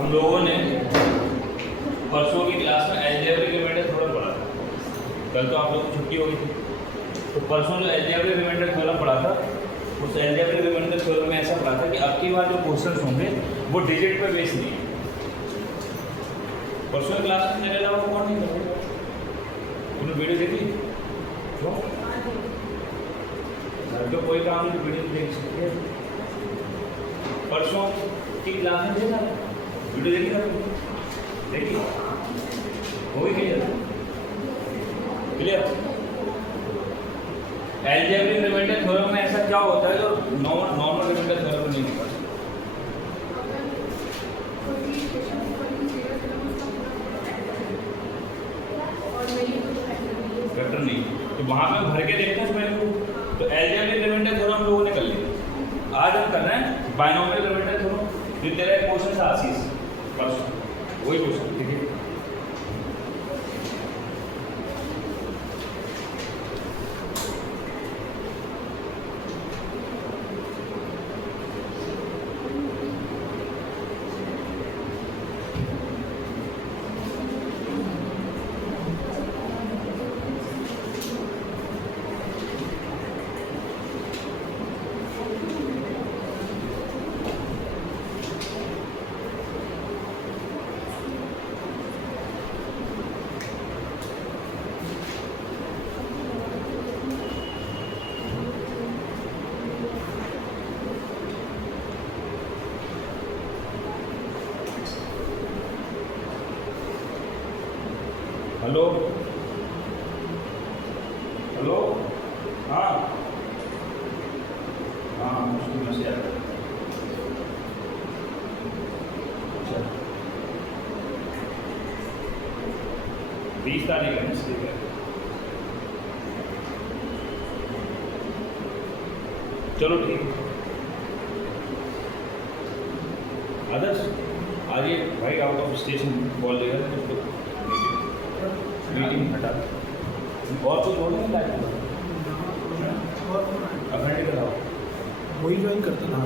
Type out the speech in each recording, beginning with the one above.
हम लोगों ने परसों की क्लास में अलजेब्रिक रिमाइंडर थ्योरम पढ़ा था। कल तो आप लोग की छुट्टी हो गई थी, तो परसों जो अलजेब्रिक रिमाइंडर थ्योरम पढ़ा था, उस अलजेब्रिक रिमाइंडर थ्योरम में ऐसा पढ़ा था कि अब की बार जो क्वेश्चन होंगे वो डिजिट पे बेस नहीं है। परसों की क्लास में मेरे अलावा कौन नहीं करेगा? तुमने वीडियो देखी? क्यों? तो कोई काम नहीं, वीडियो देख सकते हैं। परसों की क्लास में देखा वीडियो देखी ना? देखी हो गई क्लियर? अलजेब्रिक रिमाइंडर थ्योरम में ऐसा क्या होता है जो नॉर्मल रिमाइंडर थ्योरम में नहीं होता? वेक्टर नहीं, तो वहां पे भर के देखते हैं पहले। तो अलजेब्रिक रिमाइंडर थ्योरम हम लोगों ने कर लिया। आज हम कर रहे हैं बायनोमियल रिमाइंडर थ्योरम। ये तेरा क्वेश्चन था आशीष परसों, वही क्वेश्चन ठीक है। हेलो हेलो, हाँ हाँ, मुश्किल में से आ रहा है। अच्छा, 20 तारीख है ना? ठीक है, चलो ठीक है। आदर्श आज ये भाई आउट ऑफ स्टेशन बोल देगा तो मीटिंग हटा और कुछ और नहीं लाइक अखंड कराओ, वही ज्वाइन करता ना।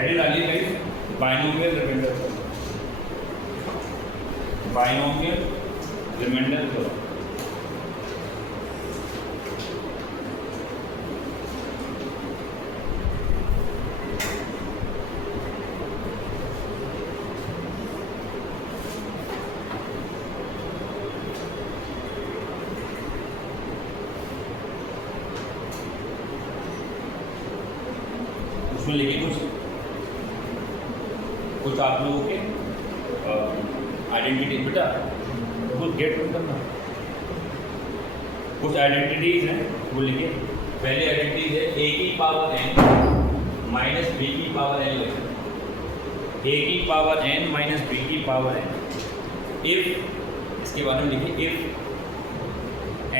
हेडिंग डालिए guys, binomial remainder, binomial remainder theorem. उसमें लिखिए कुछ आप लोगों के आइडेंटिटी, बेटा कुछ गेट बंद करना। कुछ आइडेंटिटीज हैं वो लिखिए। पहले आइडेंटिटीज है a की पावर n माइनस b की पावर n, a की पावर n माइनस b की पावर n। इफ इसके बारे में लिखिए, if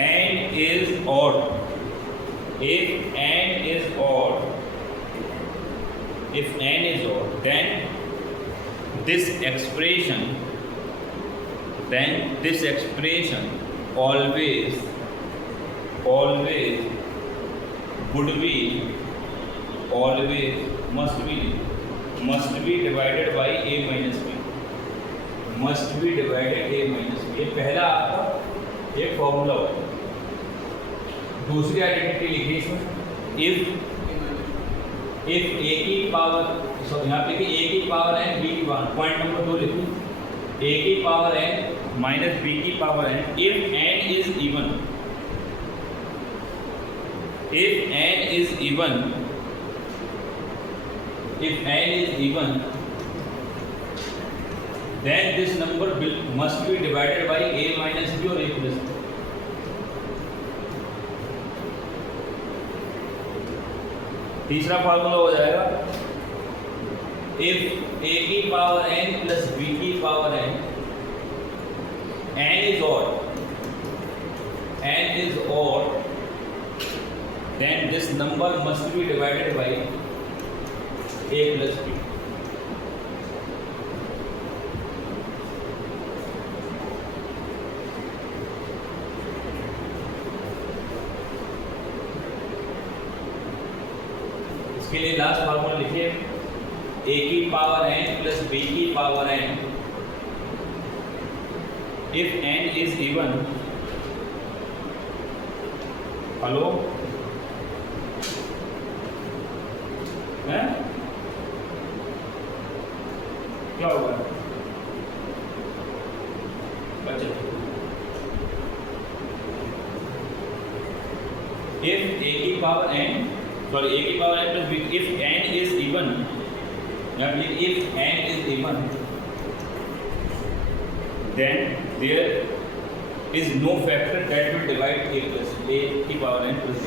n is odd, if n is odd, if n is odd, then this expression always must be divided by a minus b, must be divided a minus b। ये पहला आपका एक formula होगा। दूसरी आइडेंटिटी लिखिए इसमें, if a की power, यहाँ पे a की पावर n, b की पावर, पॉइंट नंबर 2 लिखिए, a की पावर n माइनस b की power n, if n is even, if n is even, if n is even, then this number must be divided by a minus b or a plus b। तीसरा formula हो जाएगा, if a की power n plus n is odd, then this number must be divided by a plus b. इसके लिए last formula लिखिए, a की power n plus b की power n, if n is even, hello है क्या होगा बच्चे, if a की पावर n, sorry a की power n plus b, if n is even, if n is even, then there is no factor that will divide a plus a की power n plus b.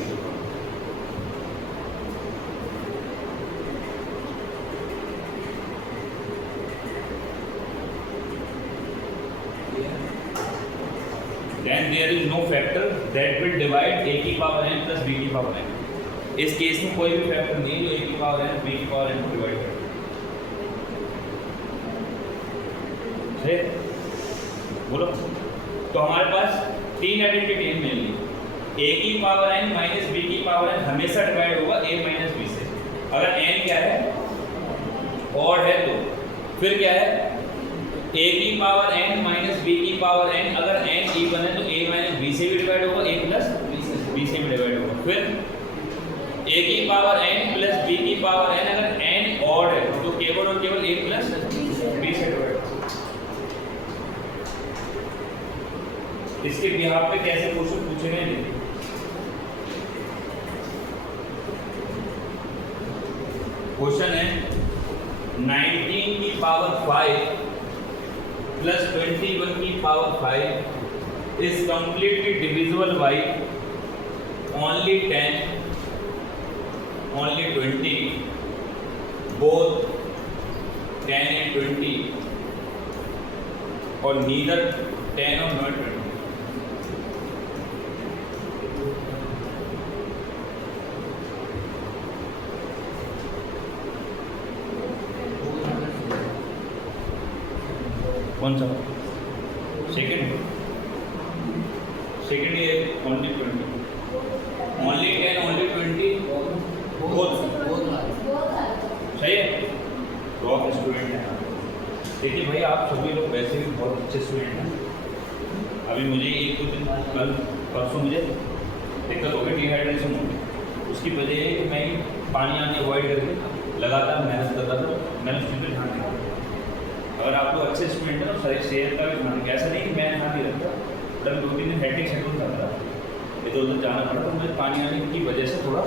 Then there is no factor that will divide a की power n plus b की power n. इस case में कोई भी factor नहीं जो a की पावर n b की पावर n को डिवाइड करे. बोलो. तो हमारे पास तीन आइडेंटिटी है मेनली. a की पावर n माइनस b की पावर n हमेशा डिवाइड होगा a माइनस b से. अगर n क्या है, ऑड है, तो फिर क्या है, a की पावर n माइनस b की पावर n, अगर n इवन है तो a माइनस b से भी डिवाइड होगा, a प्लस b से भी डिवाइड होगा. फिर a की पावर n प्लस b की पावर n, अगर n ऑड है तो केवल और केवल a प्लस b से डिवाइड होगा. इसके बिहाफ पे कैसे क्वेश्चन पूछेंगे, क्वेश्चन है 19 की पावर 5 प्लस 21 की power 5 is completely divisible by only 10, only 20, both 10 and 20, or neither 10 or not 20. कौन सा सेकेंड ये ओनली 20, ओनली 10, ओनली 20, बोथ सही है. टॉप स्टूडेंट है. देखिए भाई, आप सभी लोग वैसे भी बहुत अच्छे स्टूडेंट हैं. अभी मुझे एक दो दिन कल परसों मुझे दिक्कत हो गई, डिहाइड्रेशन हो गई. उसकी वजह है कि मैं पानी आने अवॉइड करके लगातार मेहनत करता था. मैंने उस चीज़ पर ध्यान दिया. अगर आप लोग अच्छे स्टूडेंट हैं तो सारी सेहत का भी ध्यान रखें. ऐसा नहीं कि मैं ध्यान नहीं रखता, तब 2-3 दिन हेक्टिक शेड्यूल था मेरा, इधर उधर जाना पड़ा, तो मुझे पानी आने की वजह से थोड़ा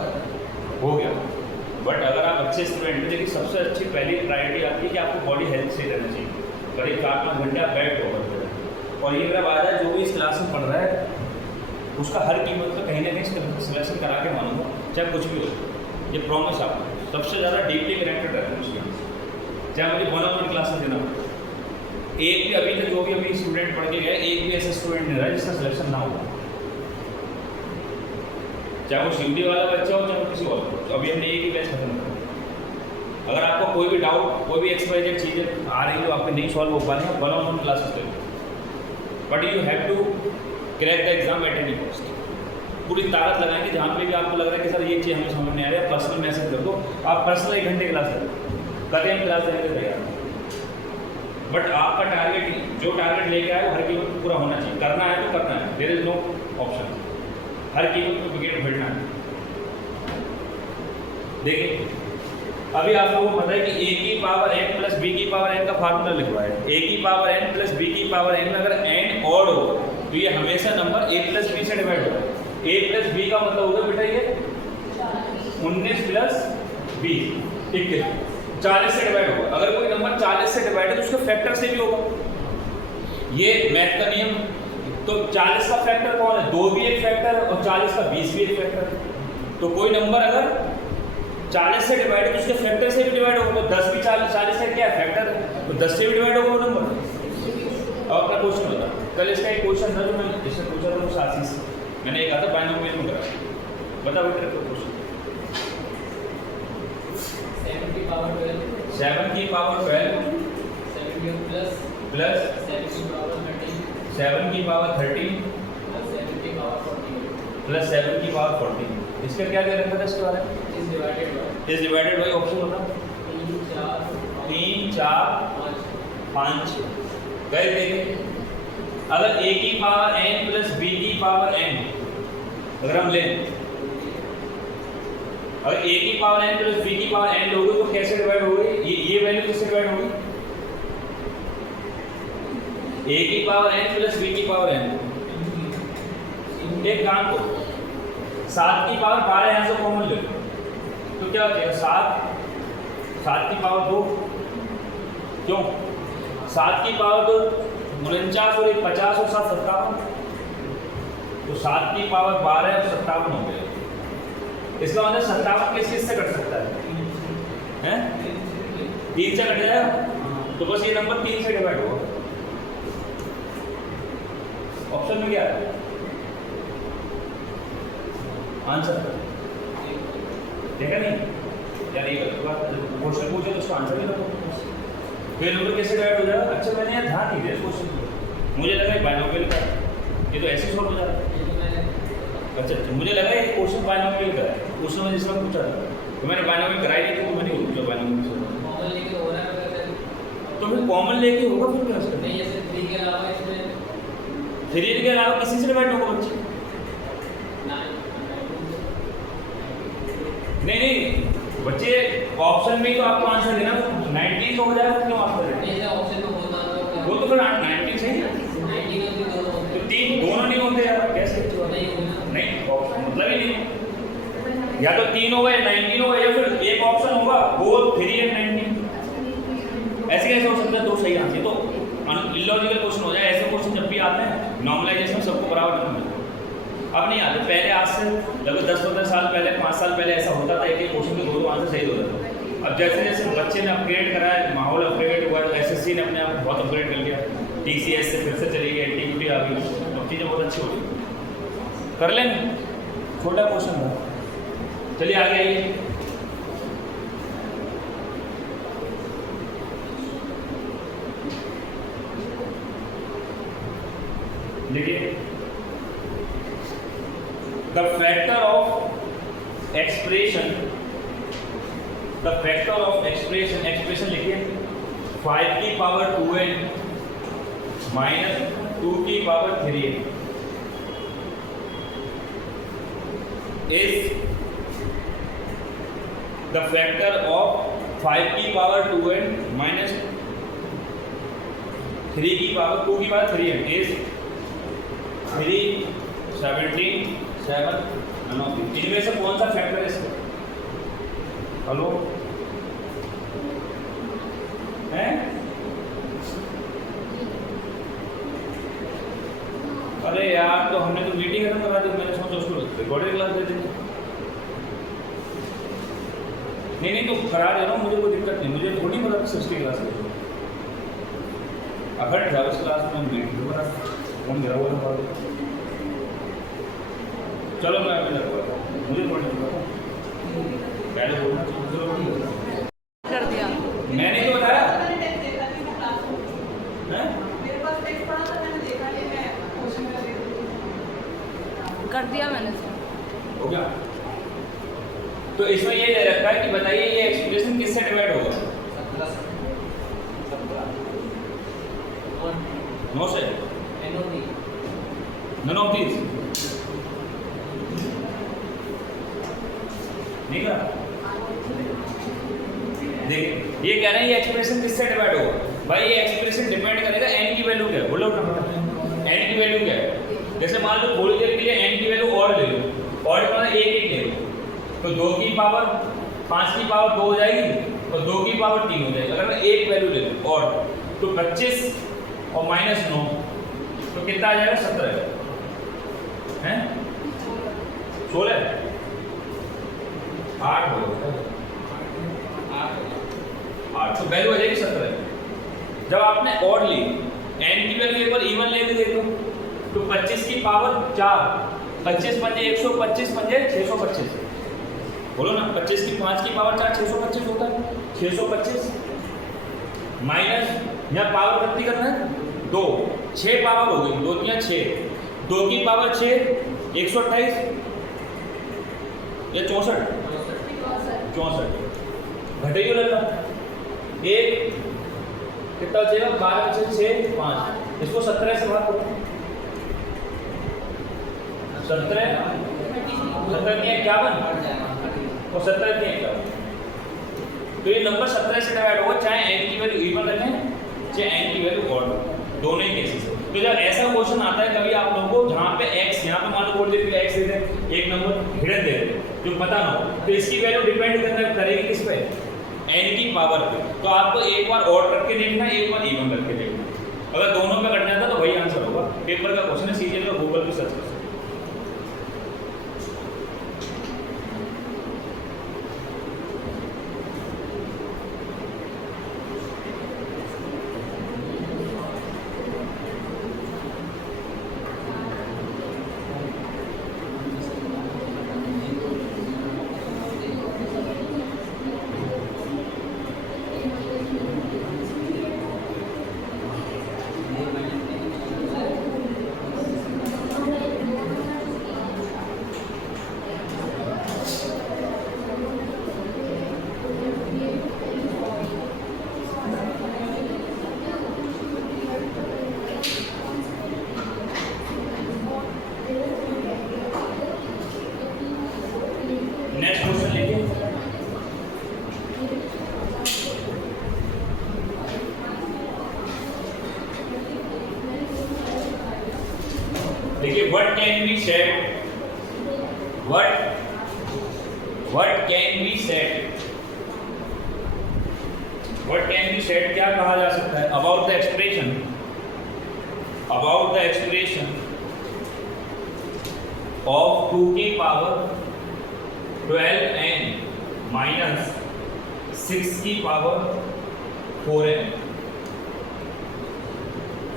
हो गया. बट अगर आप अच्छे स्टूडेंट हैं, देखिए सबसे अच्छी पहली प्रायोरिटी आती है कि आपको बॉडी हेल्थ सही रहना चाहिए. करीब 4-5 घंटे आप बैठ हो. और ये मेरा वादा है, जो भी इस क्लास में पढ़ रहा है उसका हर कीमत पर कहीं ना कहीं सिलेक्शन करा के मानूंगा, चाहे कुछ भी हो. ये प्रॉमिस आपको. सबसे ज़्यादा डीपली कनेक्टेड रहता है उसके, चाहे मुझे 1-on-1 क्लासेस देना. एक भी अभी तक जो भी अभी स्टूडेंट पढ़ के गए, एक भी ऐसा स्टूडेंट नहीं रहा जिसका सिलेक्शन ना हो, चाहे वो सीडी वाला बच्चा हो चाहे किसी और. तो अभी हमने एक ही बैच खत्म किया. अगर आपको कोई भी डाउट, कोई भी एक्सपायरेड चीज़ें आ रही जो आपके नहीं सॉल्व हो पा रही हैं, 1-on-1 क्लासेस करें. But you have to crack the exam at any cost. पूरी ताकत लगाएंगे. जहाँ पे भी आपको लग रहा है कि सर ये चीज़ हमें समझ नहीं आ रही है, पर्सनल मैसेज कर दो. आप पर्सनल 1 घंटे क्लास करें, हम क्लास देने के तैयार. बट आपका टारगेट, जो टारगेट लेके आए वो हर कीमत पर पूरा होना चाहिए. करना है तो करना है, देयर इज नो ऑप्शन. हर कीमत पर विकेट भिड़ना है. देखिए अभी आप लोगों को पता है कि a की पावर n प्लस b की पावर n का फार्मूला लिखवा है. a की पावर n प्लस b की पावर n में अगर n ऑड हो तो ये हमेशा नंबर a प्लस b से डिवाइड होगा. a प्लस b का मतलब होगा बेटा ये 19 प्लस 20, 21, 40 से डिवाइड होगा. अगर कोई नंबर 40 से डिवाइड है तो उसके फैक्टर से भी होगा. ये मैथ का नियम. तो 40 का फैक्टर कौन है? 2 भी एक फैक्टर और 40 का 20 भी एक फैक्टर. तो कोई नंबर अगर 40 से डिवाइड है तो उसके फैक्टर से भी डिवाइड होगा. तो 10 भी 40 का क्या है? फैक्टर है. तो 10 से भी डिवाइड होगा वो नंबर. अब अपना क्वेश्चन होता है. कल इसका एक क्वेश्चन था जो मैंने इससे पूछा था मुझसे आशीष मैंने एक आता बाइनोमियल में करा। बता बेटा क्वेश्चन। 7 की पावर 12 7 की पावर 12 7 प्लस प्लस 7 की पावर 13 7 की पावर 13 प्लस 7 की पावर 14 प्लस 7 की पावर 14। इसका क्या दे रखा था इसके बारे में? इज डिवाइडेड बाय ऑप्शन होता 3 3 4 5 गए देखे। अगर a की पावर n प्लस b की पावर n अगर हम लें, अगर a की पावर n प्लस b की पावर n लोगे तो कैसे डिवाइड होगी? ये वैल्यू किससे डिवाइड होगी? a की पावर n प्लस b की पावर n। एक काम करो, 7 की पावर 12 यहाँ से कॉमन ले लो तो क्या होता है? 7 की पावर 2, क्यों 7 की पावर 2 49 और 50 और 7 57, तो 7 की पावर 12 और 57 हो गया। इसका मतलब 57 किस चीज से कट सकता है? 3 से कट जाएगा, तो बस ये नंबर 3 से डिवाइड होगा। ऑप्शन में क्या है आंसर? देखा नहीं यार, ये क्वेश्चन पूछे तो उसका आंसर भी दो। फिर नंबर कैसे डिवाइड हो जाएगा? अच्छा मैंने यार ध्यान नहीं दिया क्वेश्चन को, मुझे लगा बाइनोमियल का, ये तो ऐसे सॉल्व हो जाता। अच्छा मुझे लगा ये क्वेश्चन बाइनोमियल का है, क्वेश्चन में जिसमें पूछा था तो मैंने बाइनोमियल कराई नहीं थी, तो मैंने पूछा बाइनोमियल से। कॉमन लेके हो रहा है तो फिर कॉमन लेके होगा फिर क्या इसका? नहीं, जैसे 3 के अलावा इसमें 3 के अलावा किसी से डिवाइड होगा बच्चे? नहीं बच्चे, ऑप्शन में तो आपको आंसर देना 19 तो हो जाएगा, क्यों आप कर रहे हैं? नहीं ऑप्शन में होता है वो तो फिर 19 सही है, 19 का भी दोनों होते तो 3 दोनों नहीं होते यार, कैसे? नहीं होना नहीं ऑप्शन मतलब ही नहीं, या तो 3 होगा या 19 होगा, या फिर एक ऑप्शन होगा बोथ 3 एंड 19। ऐसे कैसे हो सकता है? दो सही आंसर तो इलॉजिकल क्वेश्चन हो जाए। ऐसे क्वेश्चन जब भी आते हैं नॉर्मलाइजेशन सबको बराबर नहीं मिलता। अब नहीं आते, पहले आज से लगभग 10-15 साल पहले, 5 साल पहले ऐसा होता था कि क्वेश्चन के दो आंसर सही होता था। अब जैसे जैसे बच्चे ने अपग्रेड करा है, माहौल अपग्रेड हुआ, एसएससी ने अपने आप बहुत अपग्रेड कर लिया, टीसीएस से फिर से चली गई, एनटीपीटी आ गई, अब चीज़ें बहुत अच्छी हो गई। कर लेंगे, छोटा क्वेश्चन था। चलिए आगे आइए। देखिए, the factor of expression लिखिए 5 की पावर 2n माइनस 2 की power 3n is the factor of 5 की पावर 2n माइनस 3 की पावर 2 की पावर 3n is 3 17 7 इनमें से कौन सा फैक्टर है इसका? हेलो हैं? अरे यार, तो हमने तो मीटिंग खत्म करा दी, मैंने सोचा उसको रिकॉर्डेड क्लास दे देंगे। नहीं तो करा दे रहा हूँ, मुझे कोई दिक्कत नहीं, मुझे थोड़ी पता 60 क्लास है। अगर 11 क्लास में मीटिंग करा फोन गिरा हुआ था, चलो मैं अभी लगवा मुझे पहले बोलना कर दिया। मैंने तो बताया कर दिया मैंने। हो गया। तो इसमें ये दे रखा है कि बताइए ये एक्सप्रेशन किससे डिवाइड होगा? 9 से। नन ऑफ दीज नहीं करा। देखिए ये कह रहे हैं ये एक्सप्रेशन किससे डिवाइड होगा? भाई ये एक्सप्रेशन डिपेंड करेगा n की वैल्यू क्या है, बोलो n की वैल्यू क्या है। जैसे मान लो थोड़ी देर के लिए n की वैल्यू और ले लो, और मतलब 1 ले लो, तो 2 की पावर 5 की पावर 2 हो जाएगी और 2 की पावर 3 हो जाएगी। अगर मैं एक वैल्यू ले लूँ और तो 25 और -9 तो कितना आ जाएगा? 17 है 16 8 हो गया 8 तो वैल्यू आ जाएगी 17। जब आपने ऑड ली n की वैल्यू एक बार इवन लेके देखो तो 25 की पावर 4 25 पंजे 125 पंजे 625। बोलो ना, 25 की 5 की पावर 4 625 होता है। 625 माइनस यहाँ पावर कितनी करना है 2, 6 पावर हो गई, 2 तिया 6, 2 की पावर 6 128 या 64 घटेगी लगा एक कितना बचेगा 12 से 6 5, इसको 17 से भाग करो। 17 की 51 और 17 की 51, तो ये नंबर 17 से डिवाइड होगा, चाहे n की वैल्यू इवन रखें चाहे n की वैल्यू ऑड, दोनों ही केसेस। तो जब ऐसा क्वेश्चन आता है कभी आप लोगों को जहाँ पे x यहाँ पे मान लो बोल देते x दे दे, एक नंबर हिडन दे दे जो पता ना हो, तो इसकी वैल्यू डिपेंड करेगी किस पे, n की पावर पे। तो आपको एक बार ऑड करके देखना, एक बार इवन करके देखना। अगर दोनों पे करना था तो वही आंसर होगा। पेपर का क्वेश्चन है, सीधे तो गूगल पे सर्च कर सकते। नेक्स्ट क्वेश्चन लेंगे। देखिए what can be said, what can be said, what can be said क्या कहा जा सकता है about the expression, about the expression of 2 की पावर 12n माइनस 6 की power 4n।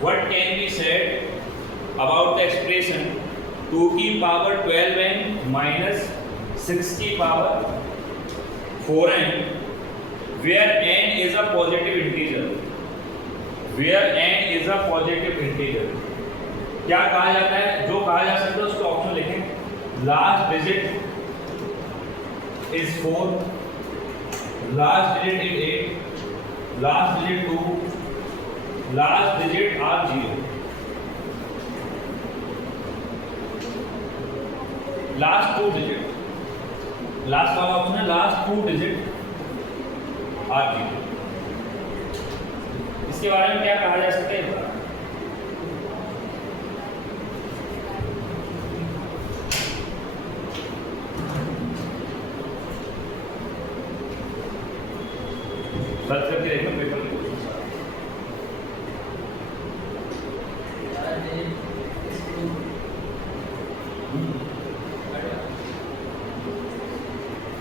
What can be said about the expression 2 की power 12n minus 6 की power 4n where n is a positive integer, where n is a positive integer। क्या कहा जाता है, जो कहा जा सकता है उसको ऑप्शन लिखें। Last digit is 4, last digit is 8, last digit 2, last digit are 0, last 2 digit, last वाला ऑप्शन है last 2 digit are 0। इसके बारे में क्या कहा जा सकता है, सर्च करके देखो पेपर में।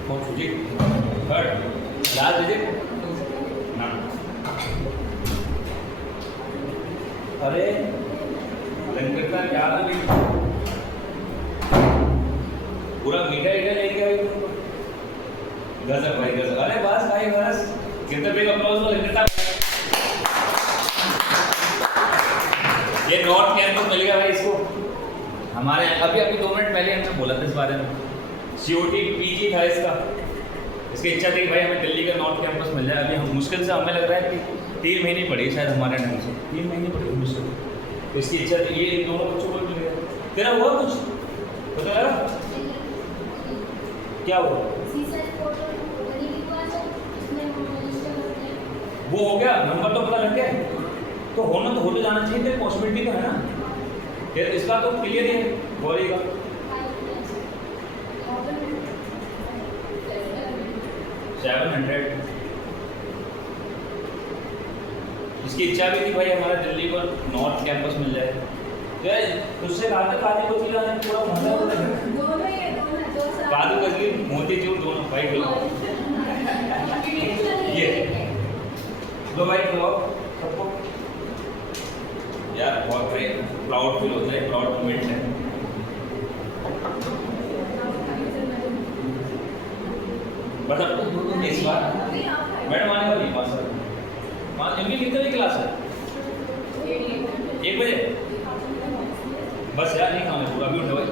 कौन सी थर्ड लास्ट डिजिट ना, अरे लंकता क्या लगी पूरा मीठा मीठा लेके आई गजब भाई गजब। अरे बस भाई बस कितने बिग अप्लॉज हो लंकता। ये नॉट कैंपस मिलेगा भाई इसको हमारे अभी 2 मिनट पहले हमने बोला था इस बारे में। सीओटी पीजी था इसका, इसकी इच्छा थी कि भाई हमें दिल्ली का नॉर्थ कैंपस मिल जाए। अभी हम मुश्किल से हमें लग रहा है कि 3 महीने पड़े शायद हमारे ढंग से, 3 महीने पड़े मुश्किल। तो इसकी इच्छा थी ये दोनों बच्चों को मिल गया। तेरा हुआ कुछ पता लगा क्या हुआ? वो हो गया, नंबर तो पता लग गया, तो होना तो होते जाना चाहिए, तेरी पॉसिबिलिटी तो है ना। फिर इसका तो क्लियर ही है गौरी का। इसकी इच्छा भी थी भाई हमारा दिल्ली को नॉर्थ कैंपस मिल जाए। उससे कहा था काजू कतली लाने पूरा काजू कतली मोतीचूर दोनों भाई ये दो भाई खिलाओ सबको यार, बहुत भाई प्राउड फील होता है, प्राउड मोमेंट है। मतलब इस बार मैडम आने वाली 5 इनकी कितने बजे क्लास है? 1 बजे। बस यार नहीं खाना पूरा भी उठा भाई।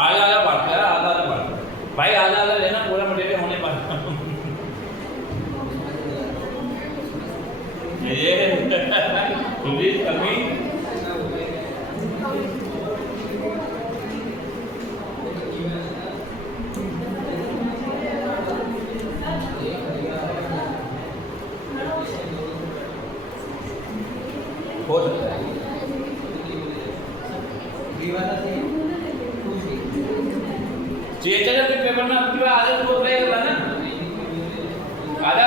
आधा बांटता है, आधा बांटता भाई, आधा लेना, पूरा मटेरियल होने पाता ये इंग्लिश कमी हो सकता है। चेचर के पेपर में आपकी बार आधा तो रहेगा ना, आधा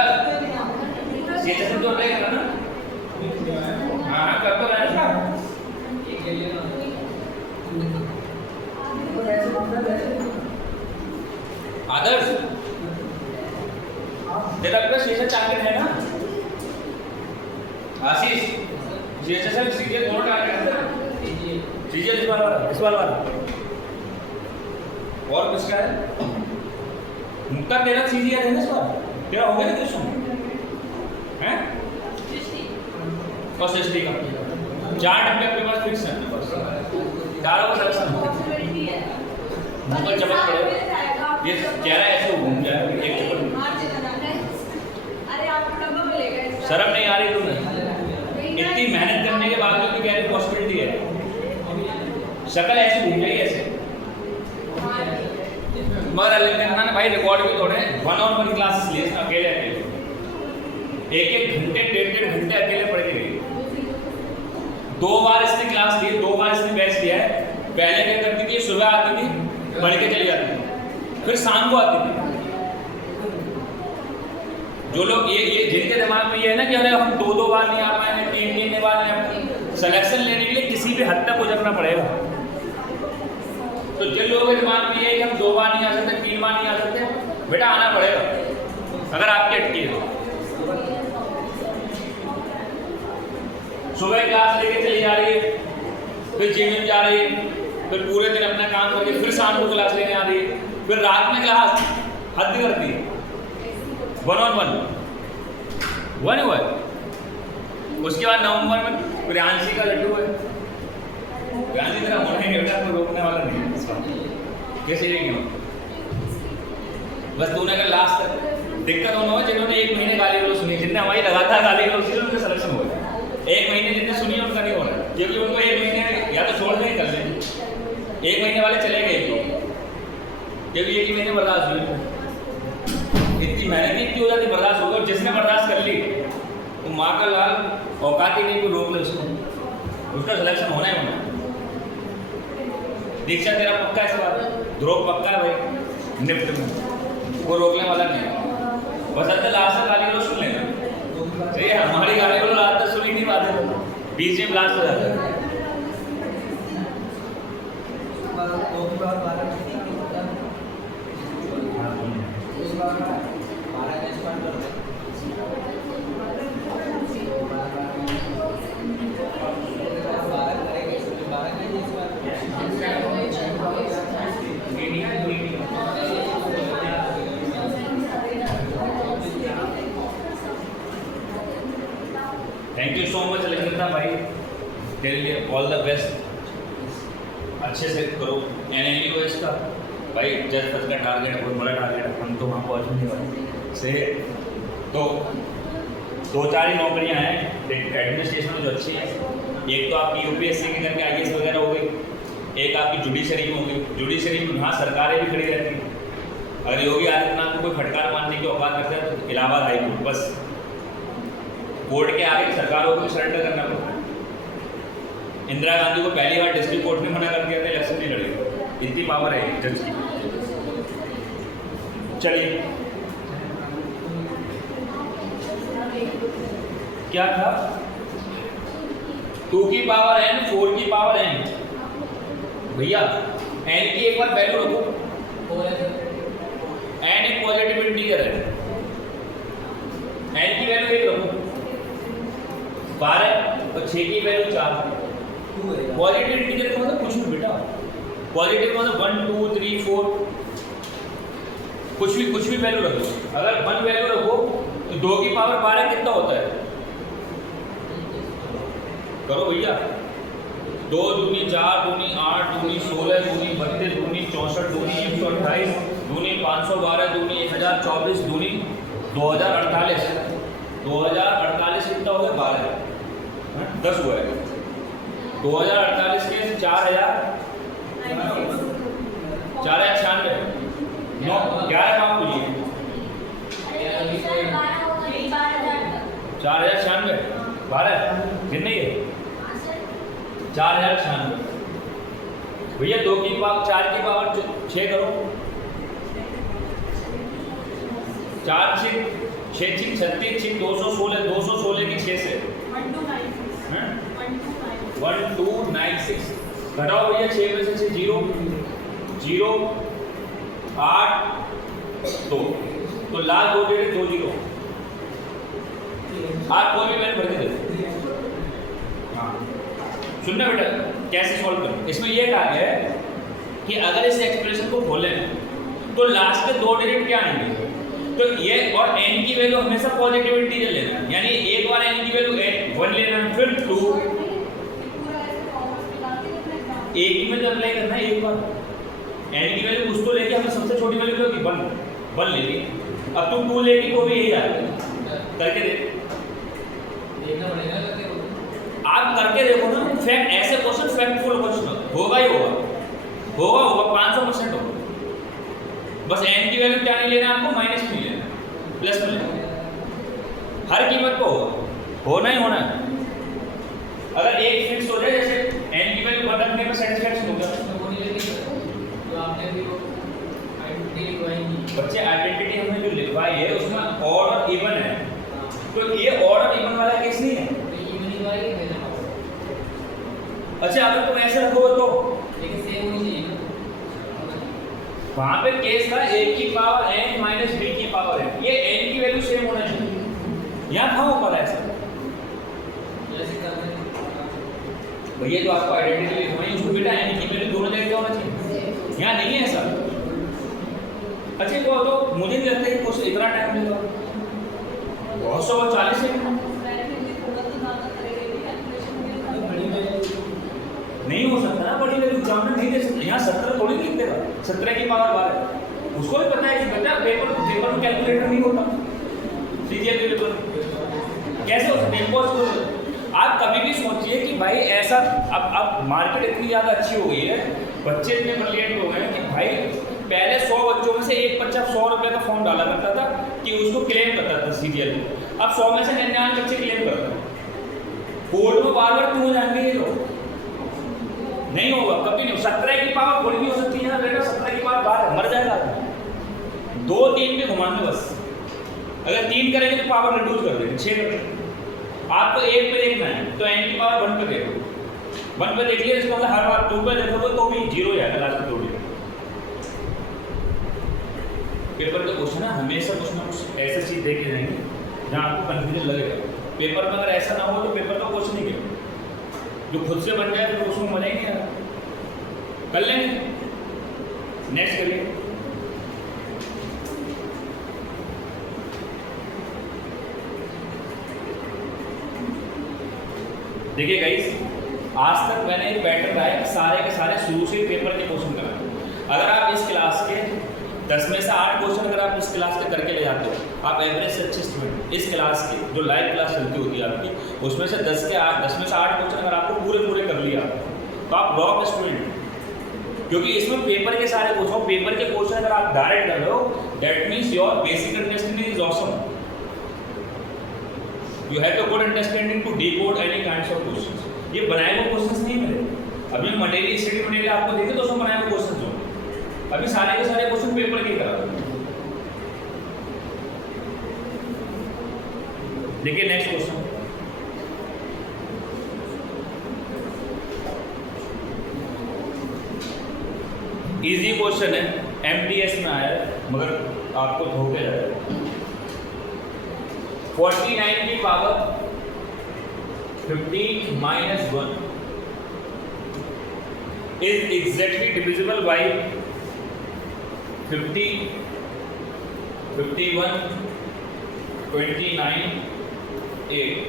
चेचर तो रहेगा ना। हाँ कर तो रहे हैं आदर्श, तेरा आपका शीशा टारगेट है ना आशीष? शीशा से सीधे दोनों टारगेट है, सीधे इस बार और किसका है? मुक्का तेरा सीधी है ना इस बार, तेरा हो गया ना क्वेश्चन हैं? और सृष्टि का 4 डब्बे आपके पास फिक्स है, चारों का सिलेक्शन मुंह चमक पड़े, ये चेहरा ऐसे घूम जाए एक चक्कर। शर्म नहीं आ रही तुम्हें? इतनी मेहनत करने के बाद भी कह रही पॉसिबिलिटी है, शक्ल ऐसे घूम जाएगी ऐसे। मगर अलग भाई रिकॉर्ड भी थोड़े 1-on-1 क्लासेस लिए अकेले एक घंटे 1.5 घंटे अकेले पढ़ के गई। 2 बार इसने क्लास ली, 2 बार इसने बैच लिया है। पहले क्या करती थी, सुबह आती थी पढ़ के चली जाती थी, फिर शाम को आती थी। जो लोग ये जिनके दिमाग में ये है ना कि अरे हम 2 बार नहीं आ पाए, 3 बार नहीं, सिलेक्शन लेने के लिए किसी भी हद तक गुजरना पड़ेगा। तो जिन लोगों के दिमाग में ये है कि हम 2 बार नहीं आ सकते, 3 बार नहीं आ सकते, बेटा आना पड़ेगा अगर आपकी अटकी है। सुबह क्लास लेके चली जा रही है, फिर जिम में जा रही है, फिर पूरे दिन अपना काम करके फिर शाम को क्लास लेने आ रही है, फिर रात में क्लास हद करती है। 1-on-1 हुआ है। उसके बाद नवंबर में प्रियांशी का लड्डू है। प्रियांशी तेरा होने के बेटा कोई रोकने वाला नहीं है, कैसे ये क्यों? बस तूने अगर लास्ट तक दिक्कत होना हो जिन्होंने 1 महीने गाली गलौज सुनी, जिनने हमारी लगातार गाली गलौज सुनी उनका सिलेक्शन हो गया। 1 महीने जितने सुनी उनका नहीं हो रहा, क्योंकि उनको 1 महीने या तो छोड़ दें कर लें। 1 महीने वाले चले गए क्योंकि 1 ही महीने बर्दाश्त हुई। इतनी मेहनत इतनी हो जाती बर्दाश्त होगी, और जिसने बर्दाश्त कर ली वो माँ का लाल औकात ही नहीं कोई रोक ले उसको, उसका सिलेक्शन होना ही होना। दीक्षा तेरा पक्का है, इस बार ध्रुव पक्का है भाई निफ्ट में, वो रोकने वाला नहीं है। बस अंदर लास्ट तक गाली गलौज सुन लेना, सही है। हमारी गाली गलौज लास्ट तक सुनी नहीं पाते, बीच में ब्लास्ट हो जाता है। थैंक यू सो मच लखनता भाई, तेरे लिए ऑल द बेस्ट। अच्छे से करो NNUS का भाई, जज तक का टारगेट बहुत बड़ा टारगेट है, हम तो वहाँ पहुँचने वाले से। तो 2-4 ही नौकरियाँ हैं एडमिनिस्ट्रेशन में जो अच्छी हैं। एक तो आपकी UPSC की करके IAS वगैरह हो गई, एक आपकी जुडिशरी में होगी। जुडिशरी में हाँ सरकारें भी खड़ी रहती हैं। अगर योगी आदित्यनाथ को कोई फटकार मारने की औकात रखता है तो इलाहाबाद हाईकोर्ट, बस कोर्ट के आगे सरकारों को सरेंडर करना पड़ता है। इंदिरा गांधी को पहली बार डिस्ट्रिक्ट कोर्ट ने मना कर दिया था इलेक्शन नहीं लड़ेगी, इतनी पावर है जज की। चलिए क्या था, 2 की पावर n 4 की पावर n। भैया n की एक बार वैल्यू रखो, n एक पॉजिटिव इंटीजर है, n की वैल्यू 1 रखो। 12 तो 6 की वैल्यू 4 पॉजिटिव इंटीजर का मतलब कुछ भी बेटा, पॉजिटिव मतलब 1 2 3 4 कुछ भी वैल्यू रखो। अगर 1 वैल्यू रखो तो 2 की पावर 12 कितना होता है? करो भैया, 2 दूनी 4 दूनी 8 दूनी 16 दूनी 32 दूनी 64 दूनी 128 दूनी 512 दूनी 1024 दूनी 2048 कितना हो गया? 12 10 हुआ है। 2048 के 4,096 9 11 काम बोलिए 4,096 12 कितने ये 4,096 भैया 2 की पावर 4 की पावर 6 करो 4 6 6 6 36 6 216 की 6 से 1296 घटाओ भैया 6 में से 0 0 8 2 तो लास्ट 2 डिजिट 2 0 आप कोई भी वैल्यू भर के दे। हाँ सुनना बेटा कैसे सॉल्व करें। इसमें यह कहा गया है कि अगर इस एक्सप्रेशन को खोलें तो लास्ट के 2 डिजिट क्या आएंगे? तो ये और n की वैल्यू हमेशा पॉजिटिव इंटीजर लेना है, यानी एक बार n की वैल्यू 1 लेना है, फिर 2 एक ही में अप्लाई करना है। एक बार n की वैल्यू कुछ तो लेके हमें सबसे छोटी वैल्यू क्या होगी 1 लेगी। अब तुम 2 लेगी तो भी यही आएगा। करके देखना पड़ेगा करके आप करके देखो ना। फैक्ट ऐसे क्वेश्चन फैक्टफुल क्वेश्चन होगा ही होगा 500% होगा। बस n की वैल्यू क्या नहीं लेना आपको, माइनस नहीं लेना, प्लस में लेना। हर कीमत को होना ही होना है। अगर एक फिक्स हो जाए जैसे n की वैल्यू बदलने में सेटिस्फैक्शन होगा तो आपने भी वो आइडेंटिटी लिखवाई थी। बच्चे आइडेंटिटी हमने जो लिखवाई है उसमें ऑड और इवन है, तो ये ऑड और इवन वाला केस नहीं है। अच्छा अगर तुम ऐसे रखोगे तो लेकिन सेम होनी चाहिए ना। वहां पे केस था a की पावर n माइनस b की पावर n, ये n की वैल्यू सेम होना चाहिए। यहाँ कहाँ ऊपर ऐसा जैसे करते हैं भैया जो आपको आइडेंटिटी लिखवाई उसको बेटा n की वैल्यू दोनों जगह होना चाहिए, यहाँ नहीं है ऐसा। अच्छा तो मुझे नहीं लगता कि क्वेश्चन इतना टाइम लेगा, 140 सेकंड नहीं हो सकता ना। बड़ी वैल्यू एग्जामिनर नहीं दे सकते, यहाँ 17 थोड़ी लिख देगा, 17 की पावर 12 उसको भी पता है कि बेटा पेपर में कैलकुलेटर नहीं होता, सीजीएल पेपर कैसे हो सकता है? इम्पॉसिबल। आप कभी भी सोचिए कि भाई ऐसा अब मार्केट इतनी ज़्यादा अच्छी हो गई है, बच्चे इतने ब्रिलियंट हो गए हैं कि भाई पहले 100 बच्चों में से एक बच्चा 100 रुपये का फॉर्म डाला करता था कि उसको क्लेम करता था सीजीएल में। अब 100 में से 99 बच्चे क्लेम करते हैं। कोर्ट में बार बार क्यों जाएंगे ये लोग? नहीं होगा कभी नहीं। 17 की पावर थोड़ी भी हो सकती है ना बेटा, 17 की पावर 12 मर जाएगा। 2 3 पे घुमाने बस, अगर 3 करेंगे तो पावर रिड्यूस कर देंगे, 6 कर देंगे। आपको 1 पे देखना है तो n की पावर 1 पे देखो, 1 पे देख लिया इसका मतलब हर बार 2 पे देखोगे तो भी 0 जाएगा लास्ट में 2 डिजिट। पेपर का क्वेश्चन है हमेशा कुछ ना कुछ ऐसे चीज देख के जाएंगे जहाँ आपको कंफ्यूजन लगेगा। पेपर में अगर ऐसा ना हो तो पेपर का क्वेश्चन ही नहीं, जो खुद से बन जाए तो उसमें मजा ही नहीं आएगा। कर लेंगे, नेक्स्ट करिए। देखिए गाइस, आज तक मैंने एक पैटर्न रहा है कि सारे के सारे शुरू से पेपर के क्वेश्चन कराए। अगर आप इस क्लास के 10 में से 8 क्वेश्चन अगर आप इस क्लास के करके ले जाते हो, आप एवरेज से अच्छे स्टूडेंट। इस क्लास की जो लाइव क्लास चलती होती है आपकी, उसमें से 10 में से 8 क्वेश्चन अगर आपको पूरे कर लिया तो आप रॉक स्टूडेंट। क्योंकि इसमें पेपर के सारे क्वेश्चन, पेपर के क्वेश्चन अगर आप डायरेक्ट कर रहे हो, that means your basic understanding is awesome. You have a good understanding to decode any kinds of questions. ये बनाए हुए क्वेश्चंस नहीं मिले। अभी मटेरियल स्टडी मटेरियल आपको देखे तो उसमें बनाए हुए क्वेश्चंस हो, अभी सारे के सारे क्वेश्चन पेपर के करा। देखिए नेक्स्ट क्वेश्चन, इजी क्वेश्चन है, एमटीएस में आया है मगर आपको धोखे जाएगा। 49 की power 15 minus 1 is exactly divisible by 50, 51, 29, 8.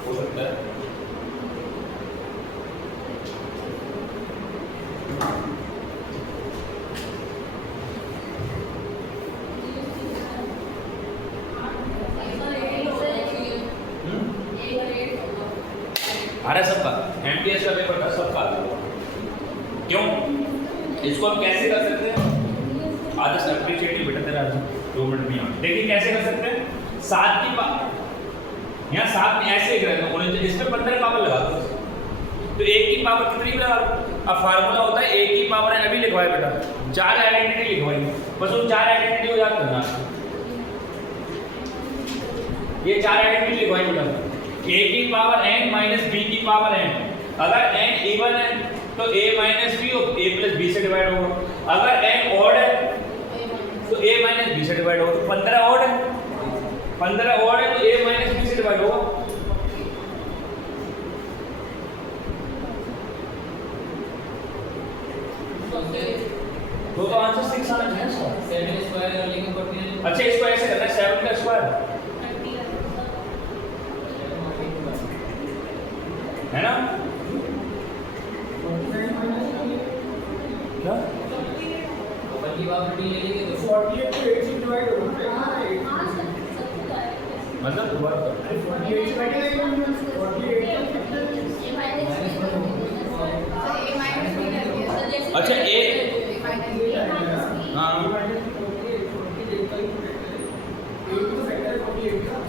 हो सकता है सबका एमटीएस का पेपर था सबका क्यों इसको हम कैसे कर सकते हैं आधा से अप्रिशिएटिव बेटा तेरा 2 मिनट में देखिए कैसे कर सकते हैं 7 की पावर यहाँ 7 में ऐसे एक इसमें 15 पावर लगा दो तो 1 की पावर कितनी लगा अब फार्मूला होता है 1 की पावर है अभी लिखवाए बेटा 4 आइडेंटिटी लिखवाएंगे बस उन 4 आइडेंटिटी को याद करना ये 4 आइडेंटिटी लिखवाएंगे बेटा a की पावर n माइनस b की पावर n अगर n इवन है तो a माइनस b और a प्लस b से डिवाइड होगा अगर n ऑड है तो a माइनस b से डिवाइड होगा तो 15 ऑड है 15 ऑड है तो a माइनस b से डिवाइड होगा तो आंसर 6 आना चाहिए इसका 7 स्क्वायर और लेकिन 14 अच्छा इसको ऐसे करना है 7 का स्क्वायर है ना क्या बल्कि बात डी ले लेंगे तो 48 को 8 से डिवाइड होगा मतलब दोबारा 48 से अच्छा एक हाँ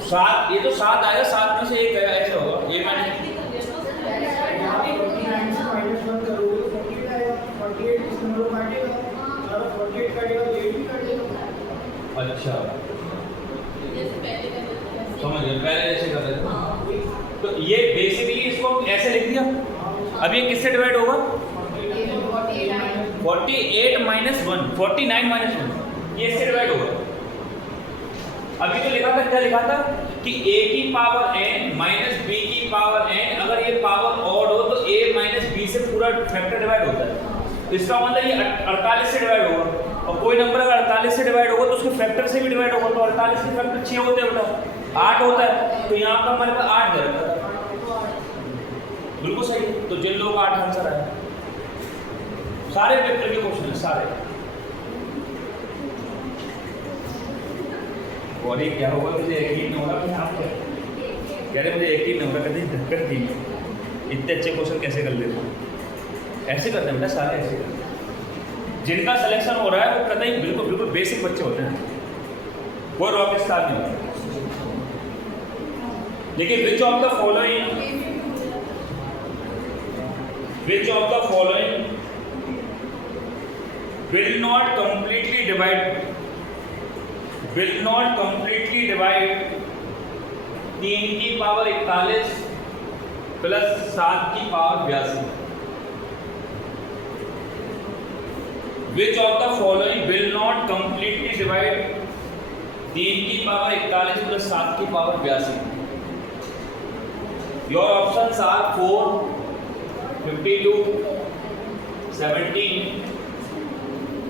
7 ये तो 7 आएगा 7 में से एक ऐसा होगा ये माइनस अच्छा समझ गए पहले ऐसे कर रहे थे तो ये बेसिकली इसको हम ऐसे लिख दिया अब ये किससे डिवाइड होगा 48 माइनस 1 49 माइनस 1 ये इससे डिवाइड होगा अभी तो लिखा था क्या लिखा था कि a की पावर n माइनस b की पावर n अगर ये पावर ऑड हो तो a माइनस b से पूरा फैक्टर डिवाइड होता है इसका मतलब ये 48 से डिवाइड होगा और कोई नंबर अगर 48 से डिवाइड होगा तो उसके फैक्टर से भी डिवाइड होगा तो 48 के फैक्टर 6 होते हैं बेटा 8 होता है तो यहाँ पर हमारे पास 8 दे रखा था बिल्कुल सही तो जिन लोगों का 8 आंसर आया सारे पेपर के क्वेश्चन सारे और ये क्या होगा मुझे यकीन नहीं होगा कि आप कह रहे मुझे यकीन नहीं होगा कभी धक्कर दी इतने अच्छे क्वेश्चन कैसे कर लेते ऐसे करते हैं बेटा सारे ऐसे करते हैं जिनका सिलेक्शन हो रहा है वो कतई बिल्कुल बिल्कुल बेसिक बच्चे होते हैं वो रॉक स्टार नहीं होता देखिए which of the following will not completely divide 3 की पावर 41 प्लस 7 की power 82 Which of the following will not completely divide 3 की पावर 41 प्लस 7 की पावर 82 Your options are 4, 52, 17,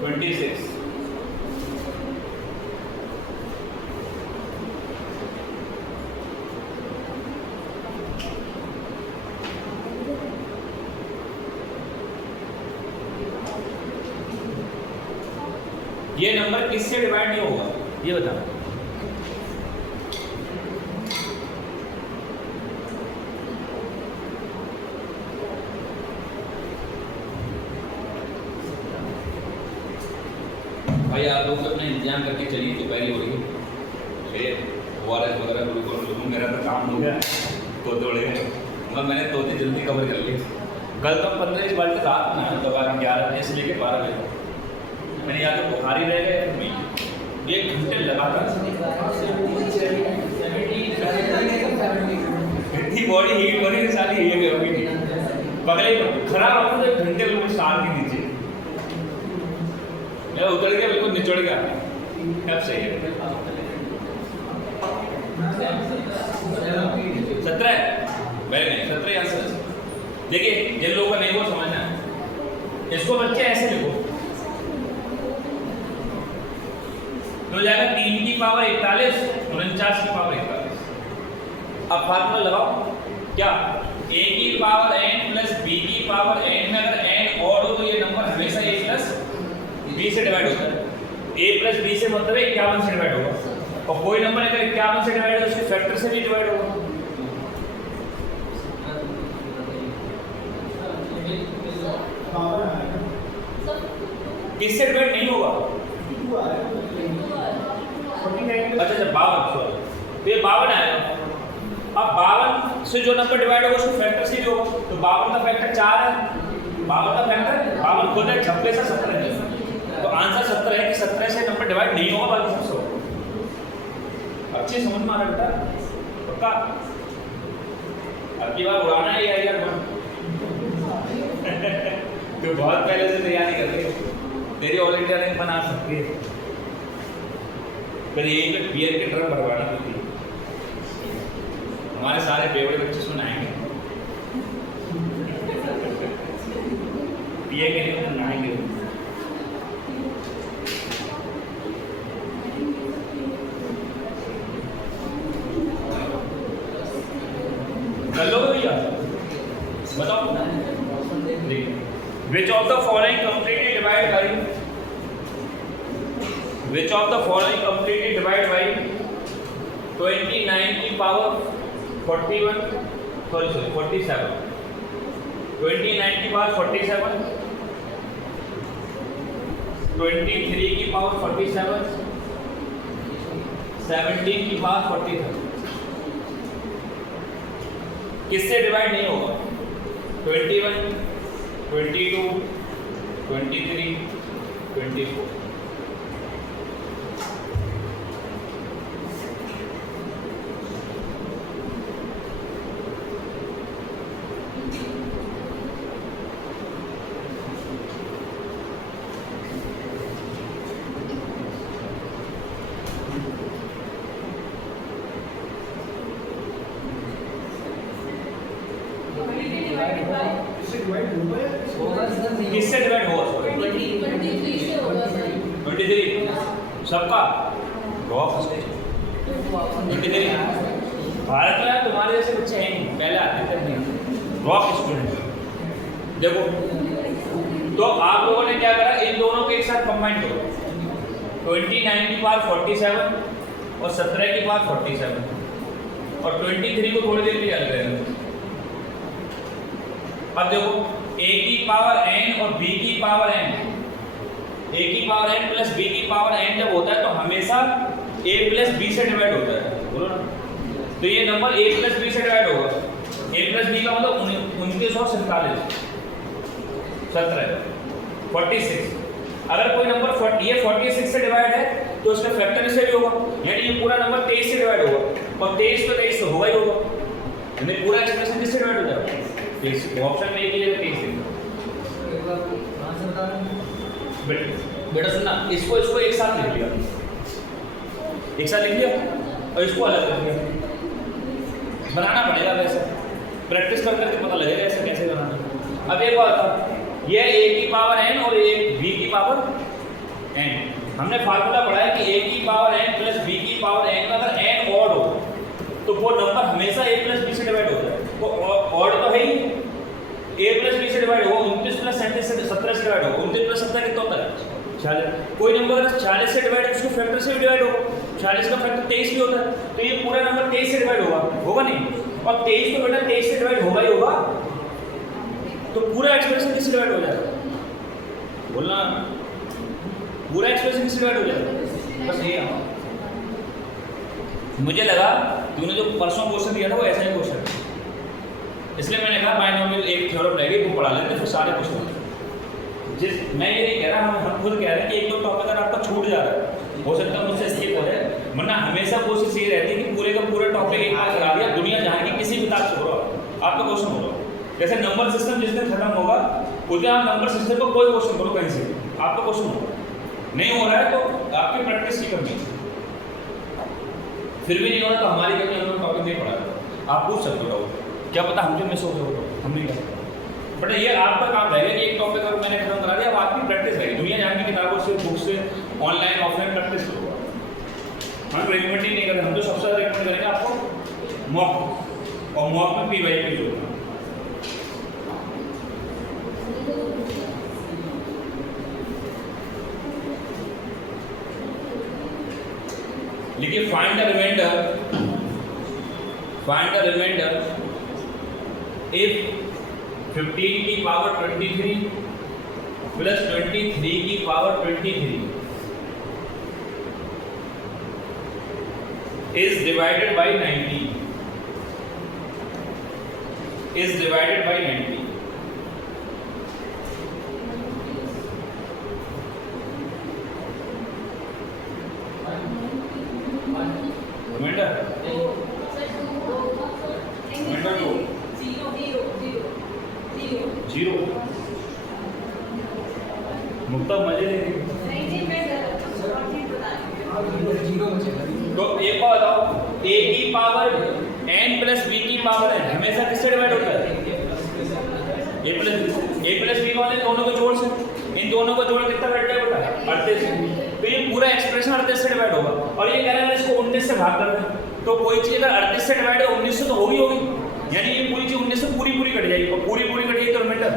26 ये नंबर किससे डिवाइड नहीं होगा ये बता भाई आप लोग अपना इंतजाम करके चलिए दोपहरी हो रही है फिर ORS वगैरह ग्लूकोज मेरा तो काम हो गया तो दौड़े मगर मैंने तोते जल्दी कवर कर लिए कल तो 15 बाल्टी रात में दोबारा 11 बजे से लेकर 12 बजे मैंने या तो बुखारी रह गए 1 घंटे लगातार इतनी बॉडी हीट हो रही है सारी ये होगी नहीं पगले खराब हो तो 1 घंटे लोग साल के नीचे ये उतर गया, बिल्कुल निचोड़ गया। अब सही है। 17 वेरी नाइस, 17 आंसर। देखिए जिन लोगों का नहीं वो समझना है, इसको बच्चे ऐसे लिखो तो जाएगा 3 की पावर 41 49 की पावर 41। अब फार्मूला लगाओ क्या, a की पावर n प्लस b की पावर n में अगर n ऑड हो तो ये नंबर हमेशा a प्लस b से डिवाइड होता है। a प्लस b से मतलब 51 से डिवाइड होगा, और कोई नंबर अगर 51 से डिवाइड हो तो उसके फैक्टर से भी डिवाइड होगा। किससे डिवाइड नहीं होगा? अच्छा 52, तो ये 52 आएगा। अब 52 से जो नंबर डिवाइड होगा उसको फैक्टर से भी होगा, तो 52 का फैक्टर 4 है, 52 का फैक्टर 52 खुद है, 26 से 17 है, तो आंसर 17 है कि 17 से नंबर डिवाइड नहीं होगा, बाकी सब होगा। अच्छे समझ में आ रहा बेटा, पक्का? अब की बार उड़ाना है यार तो बहुत पहले से तैयारी कर रही है, तेरी ऑल इंडिया रैंक बना सकती है, फिर यही पे बियर की ड्रम भरवानी होती है। हमारे सारे फेवरेट बच्चे सुनाएंगे बियर के लिए सुनाएंगे। कर लो भैया, बताओ। Which of the following completely divide by 29 की पावर 47, 29 की पावर 47, 23 की पावर 47, 17 की पावर 43 किससे डिवाइड नहीं होगा? 21, 22, 23, 24। किससे डिवाइड होगा? 23 सबका रॉक स्टेज 23। भारत में तुम्हारे जैसे बच्चे हैं नहीं, पहले आते थे नहीं रॉक स्टूडेंट। देखो तो आप लोगों ने क्या करा, इन दोनों को एक साथ कंबाइन करो, 29 की पावर 47 और 17 की पावर 47 और 23 को थोड़ी देर में याद करेंगे। अब देखो a की पावर n और b की पावर n, a की पावर n प्लस b की पावर n जब होता है तो हमेशा a प्लस b से डिवाइड होता है, बोलो ना। तो ये नंबर a प्लस b से डिवाइड होगा, a प्लस b का मतलब 2947, 46। अगर कोई नंबर ये 46 से डिवाइड है तो उसका फैक्टर इससे भी होगा, यानी ये पूरा नंबर 23 से डिवाइड होगा, और 23 तो 23 होगा ही होगा, यानी पूरा एक्सप्रेशन किससे डिवाइड हो जाएगा? ऑप्शन में एक ही जगह 23 बेटा सुनना, इसको एक साथ लिख लिया, एक साथ लिख लिया और इसको अलग कर दिया। बनाना पड़ेगा, वैसे प्रैक्टिस कर करके पता लगेगा ऐसे कैसे बनाना। अब एक बात था, ये a की पावर n और एक b की पावर n, हमने फार्मूला पढ़ा है कि a की पावर n प्लस b की पावर n में अगर n ऑड हो तो वो नंबर हमेशा a प्लस b से डिवाइड होता है, तो ऑड तो है ही, a प्लस b से डिवाइड होगा, 29 प्लस 37 से 17 से डिवाइड होगा, 29 प्लस 17 कितना होता है? 46। कोई नंबर अगर 40 से डिवाइड है उसके फैक्टर से भी डिवाइड होगा, 40 का फैक्टर 23 भी होता है, तो ये पूरा नंबर 23 से डिवाइड होगा नहीं? और 23 तो बेटा 23 से डिवाइड होगा ही होगा, तो पूरा एक्सप्रेशन किससे डिवाइड हो जाएगा? बोलना, पूरा एक्सप्रेशन किससे डिवाइड हो जाएगा? बस ये मुझे लगा तूने जो परसों क्वेश्चन दिया था वो ऐसा ही क्वेश्चन, इसलिए मैंने कहा बायनोमियल एक थ्योरम रहेगी वो पढ़ा लेते फिर सारे क्वेश्चन। मैं ये नहीं कह रहा, हम खुद कह रहे हैं कि एक दो टॉपिक अगर आपका छूट जा रहा है हो सकता है मुझसे स्किप हो जाए, वरना हमेशा कोशिश ये रहती है कि पूरे का पूरा टॉपिक एक बार करा दिया, दुनिया जहाँ की किसी किताब से हो रहा आपका क्वेश्चन होगा। जैसे नंबर सिस्टम जिस दिन खत्म होगा उस दिन आप नंबर सिस्टम पर कोई क्वेश्चन करो कहीं से, आपका क्वेश्चन होगा। नहीं हो रहा है तो आपकी प्रैक्टिस की कमी है। फिर भी नहीं हो रहा तो हमारी कमी, हम लोग टॉपिक नहीं पढ़ा रहे। आप पूछ सकते हो डाउट, क्या पता हमसे मिस हो गया, हम नहीं कर सकते। बट ये आपका काम रहेगा कि एक टॉपिक अगर मैंने खत्म करा दिया, अब आपकी प्रैक्टिस रहेगी। दुनिया जान की किताबों से, बुक से, ऑनलाइन ऑफलाइन प्रैक्टिस करो। हम रिकमेंड ही नहीं करें, हम तो सबसे ज़्यादा रिकमेंड करेंगे आपको मॉक, और मॉक में PYQ जो होगा। लिखिए फाइंड द रिमाइंडर इफ 15 की पावर 23 प्लस 23 की power 23 is divided by 90 is divided by 90. Remainder? Remainder को? Zero. मुक्ता मजे ले रही है। तो एक बात बताओ, a की पावर n प्लस b की पावर n हमेशा किससे डिवाइड होता है? a प्लस b वाले दोनों को जोड़ से, इन दोनों को जोड़ कितना बैठ जाएगा बेटा? 38। तो ये पूरा एक्सप्रेशन 38 से डिवाइड होगा, और ये कह रहा है इसको 19 से भाग कर दें। तो कोई चीज अगर 38 से डिवाइड है 19 से तो होगी, यानी ये पूरी चीज 19 से पूरी कट जाएगी, और पूरी कट जाएगी तो रिमाइंडर।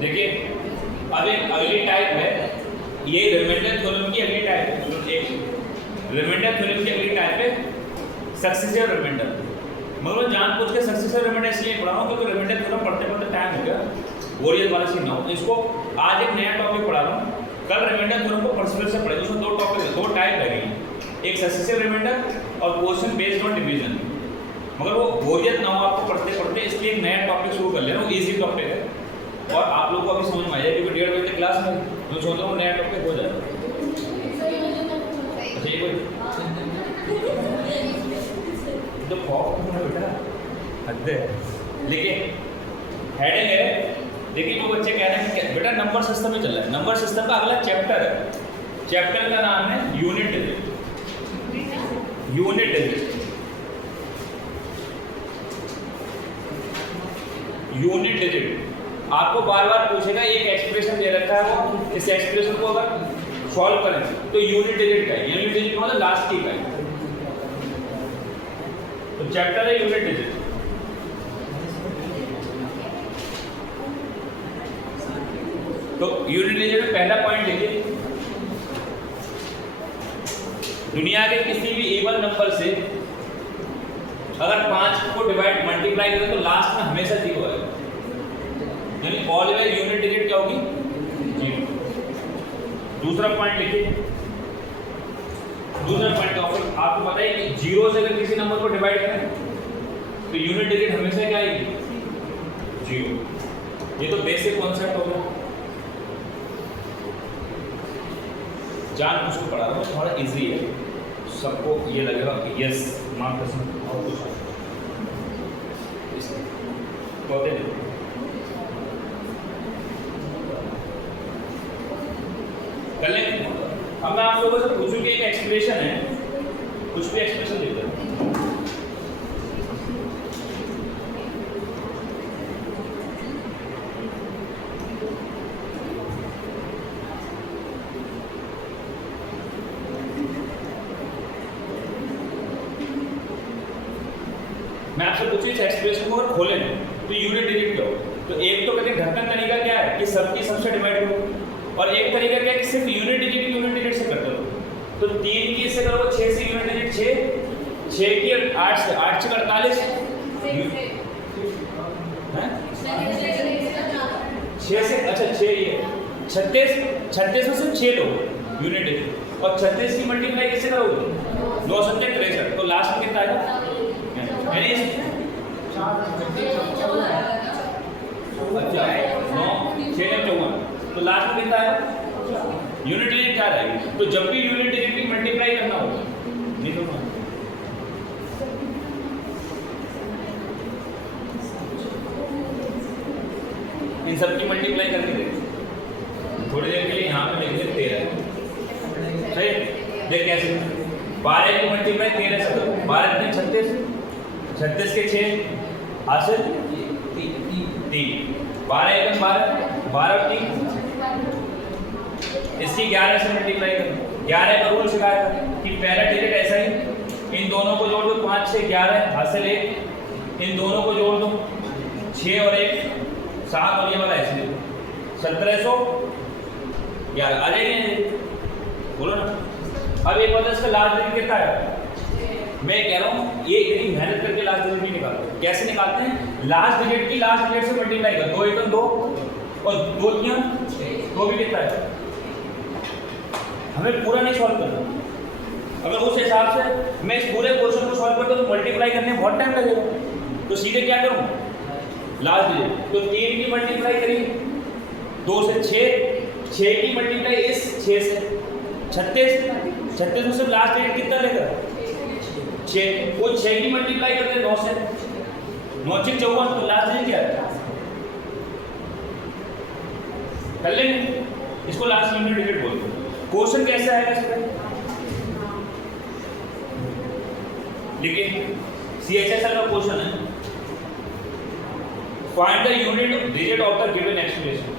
देखिए अब एक अगली टाइप है, ये रिमाइंडर थ्योरम की अगली टाइप है। एक रिमाइंडर थ्योरम की अगली टाइप है सक्सेसिव रिमाइंडर। मगर मैं जानबूझ के सक्सेसिव रिमाइंडर इसलिए पढ़ा हूँ क्योंकि रिमाइंडर थ्योरम पढ़ते पढ़ते टाइम हो गया, बोरियत वाला सीन ना हो। इसको आज एक नया टॉपिक पढ़ा रहा हूँ, कल रिमाइंडर थ्योरम को परस्पर से पढ़ेंगे। उसमें दो टॉपिक, दो टाइप लगेगी, एक सक्सेसिव रिमाइंडर और क्वेश्चन बेस्ड ऑन डिवीजन। मगर वो बोरियत ना हो आपको पढ़ते पढ़ते, इसलिए एक नया टॉपिक शुरू कर ले रहा हूँ। ईजी टॉपिक है और आप लोगों को अभी समझ में आ जाएगा, क्योंकि 1.5 बजे क्लास में मैं सोच रहा हूँ नया टॉपिक हो जाएगा। अच्छा ये कोई तो बेटा हद है, लेकिन हेडिंग है। देखिए जो बच्चे कह रहे हैं कि बेटा नंबर सिस्टम में चल रहा है, नंबर सिस्टम का अगला चैप्टर है, चैप्टर का नाम है unit digit. Unit digit, unit digit आपको बार बार पूछेगा। एक एक्सप्रेशन दे रखा है, वो इस एक्सप्रेशन को अगर सॉल्व करें तो यूनिट डिजिट का है। यूनिट डिजिट मतलब लास्ट की का है। तो चैप्टर है यूनिट डिजिट। तो यूनिट डिजिट में पहला पॉइंट देखिए, दुनिया के किसी भी इवन नंबर से अगर 5 को डिवाइड मल्टीप्लाई करें तो लास्ट में हमेशा 0 आएगा, यानी ऑलवेज यूनिट डिजिट क्या होगी? 0। दूसरा पॉइंट लिखिए, दूसरा पॉइंट आपको पता है कि 0 से अगर किसी नंबर को डिवाइड करें तो यूनिट डिजिट हमेशा क्या आएगी? 0। ये तो बेसिक कॉन्सेप्ट होगा, जान उसको पढ़ा रहा हूँ, थोड़ा इजी है, सबको ये लगेगा कि यस मार्क परसेंट और कुछ पौधे कर लेंगे। अब मैं आप लोगों से पूछूं कि एक एक्सप्रेशन है, कुछ भी एक्सप्रेशन देते हैं, मैं आपसे पूछूं इस एक्सप्रेशन को अगर खोलें तो यूनिट डिजिट क्या हो? तो एक तो कहते हैं ढक्कन तरीका क्या है कि सबकी सबसे डिवाइड हो, और एक तरीका क्या है कि सिर्फ यूनिट डिजिट से करते हो। तो 3 की इससे करोगे 6 से यूनिट डिजिट 6 की 8 से 48 हैं 6 से अच्छा 6 ये 36 में से 6 लो यूनिट डिजिट और 36 की मल्टीप्लाई किससे करोगे 9 7 63 तो लास्ट में कितना आएगा यानी अच्छा 9 6 ने 54 तो लास्ट में कितना आएगा यूनिट डिजिट क्या रहेगी तो जब भी यूनिट डिजिट की मल्टीप्लाई करना होगा लिखो ना इन सब की मल्टीप्लाई करके देखो थोड़ी देर के लिए यहाँ पे लिख दे 13 सही देख कैसे 12 की मल्टीप्लाई 13 से करो 12 ने 36 के 6 हासिल 3 12 एकम 12 3 इसकी 11 से मल्टीप्लाई करो 11 का रूल सिखाया था कि पहला डिजिट ऐसा ही इन दोनों को जोड़ दो 5 से 11 हासिल 1 इन दोनों को जोड़ दो 6 और 1 7 और ये वाला ऐसे 1700 11 आ जाएंगे बोलो ना अब एक बात इसका लास्ट डिजिट कितना है मैं कह रहा हूँ ये इतनी मेहनत करके लास्ट डिजिट नहीं निकालते कैसे निकालते हैं लास्ट डिजिट की लास्ट डिजिट से मल्टीप्लाई कर 2 एकम 2 और 2 तियां 2 भी कितना है हमें पूरा नहीं सॉल्व करना अगर उस हिसाब से मैं इस पूरे क्वेश्चन को सॉल्व करता हूँ तो मल्टीप्लाई करने में बहुत टाइम लगेगा तो सीधे क्या करूँ लास्ट डिजिट तो 3 की मल्टीप्लाई करी 2 से 6 की मल्टीप्लाई इस 6 से 36 में से लास्ट डिजिट कितना लेगा 6 वो 6 की मल्टीप्लाई करते 9 से 9 6 54 तो लास्ट डिजिट क्या है कर लेंगे इसको लास्ट यूनिट डिजिट बोलते हैं क्वेश्चन कैसे आएगा इसमें देखिए CHSL का क्वेश्चन है find the unit digit of the given expression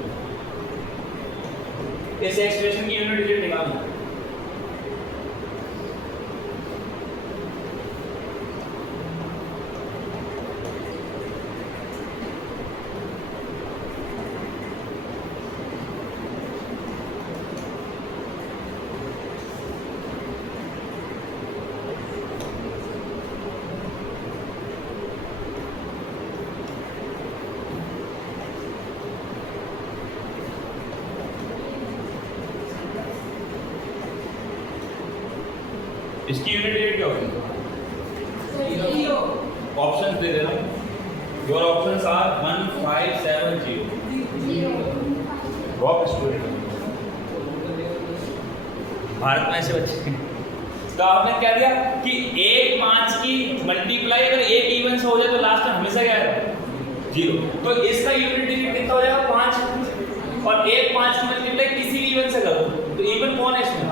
इस एक्सप्रेशन की यूनिट डिजिट निकालना इसकी यूनिट डिजिट क्या होगी ऑप्शंस दे दे रहा हूं your options are 1 5 7 0 rock student Bharat में ऐसे बच्चे तो आपने क्या दिया कि 1 5 की मल्टीप्लाई अगर एक इवन से हो जाए तो लास्ट में हमेशा क्या आएगा 0 तो इसका यूनिट डिजिट कितना हो जाएगा 5 और 1 5 की मल्टीप्लाई किसी भी इवन से करो तो इवन कौन है इसमें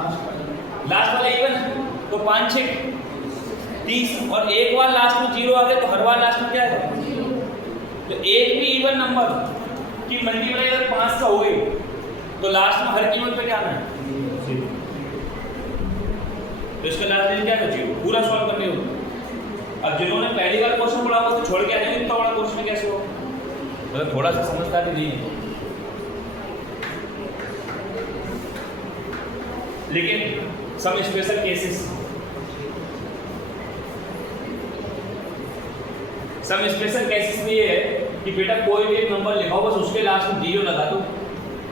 लास्ट वाला इवन तो 5 6 30 और एक बार लास्ट में 0 आ गया तो हर बार लास्ट में क्या है तो एक भी इवन नंबर की मल्टीप्लाई अगर 5 का हो गई तो लास्ट में हर कीमत पे क्या आना है तो इसका लास्ट डिजिट क्या है 0 पूरा सॉल्व करने होगा अब जिन्होंने पहली बार क्वेश्चन पढ़ा हुआ तो छोड़ के आ जाएंगे इतना बड़ा क्वेश्चन कैसे हो मतलब थोड़ा सा समझदारी नहीं है लेकिन some special cases some special cases में ये है कि बेटा कोई भी एक नंबर लिखाओ बस उसके लास्ट में 0 लगा दो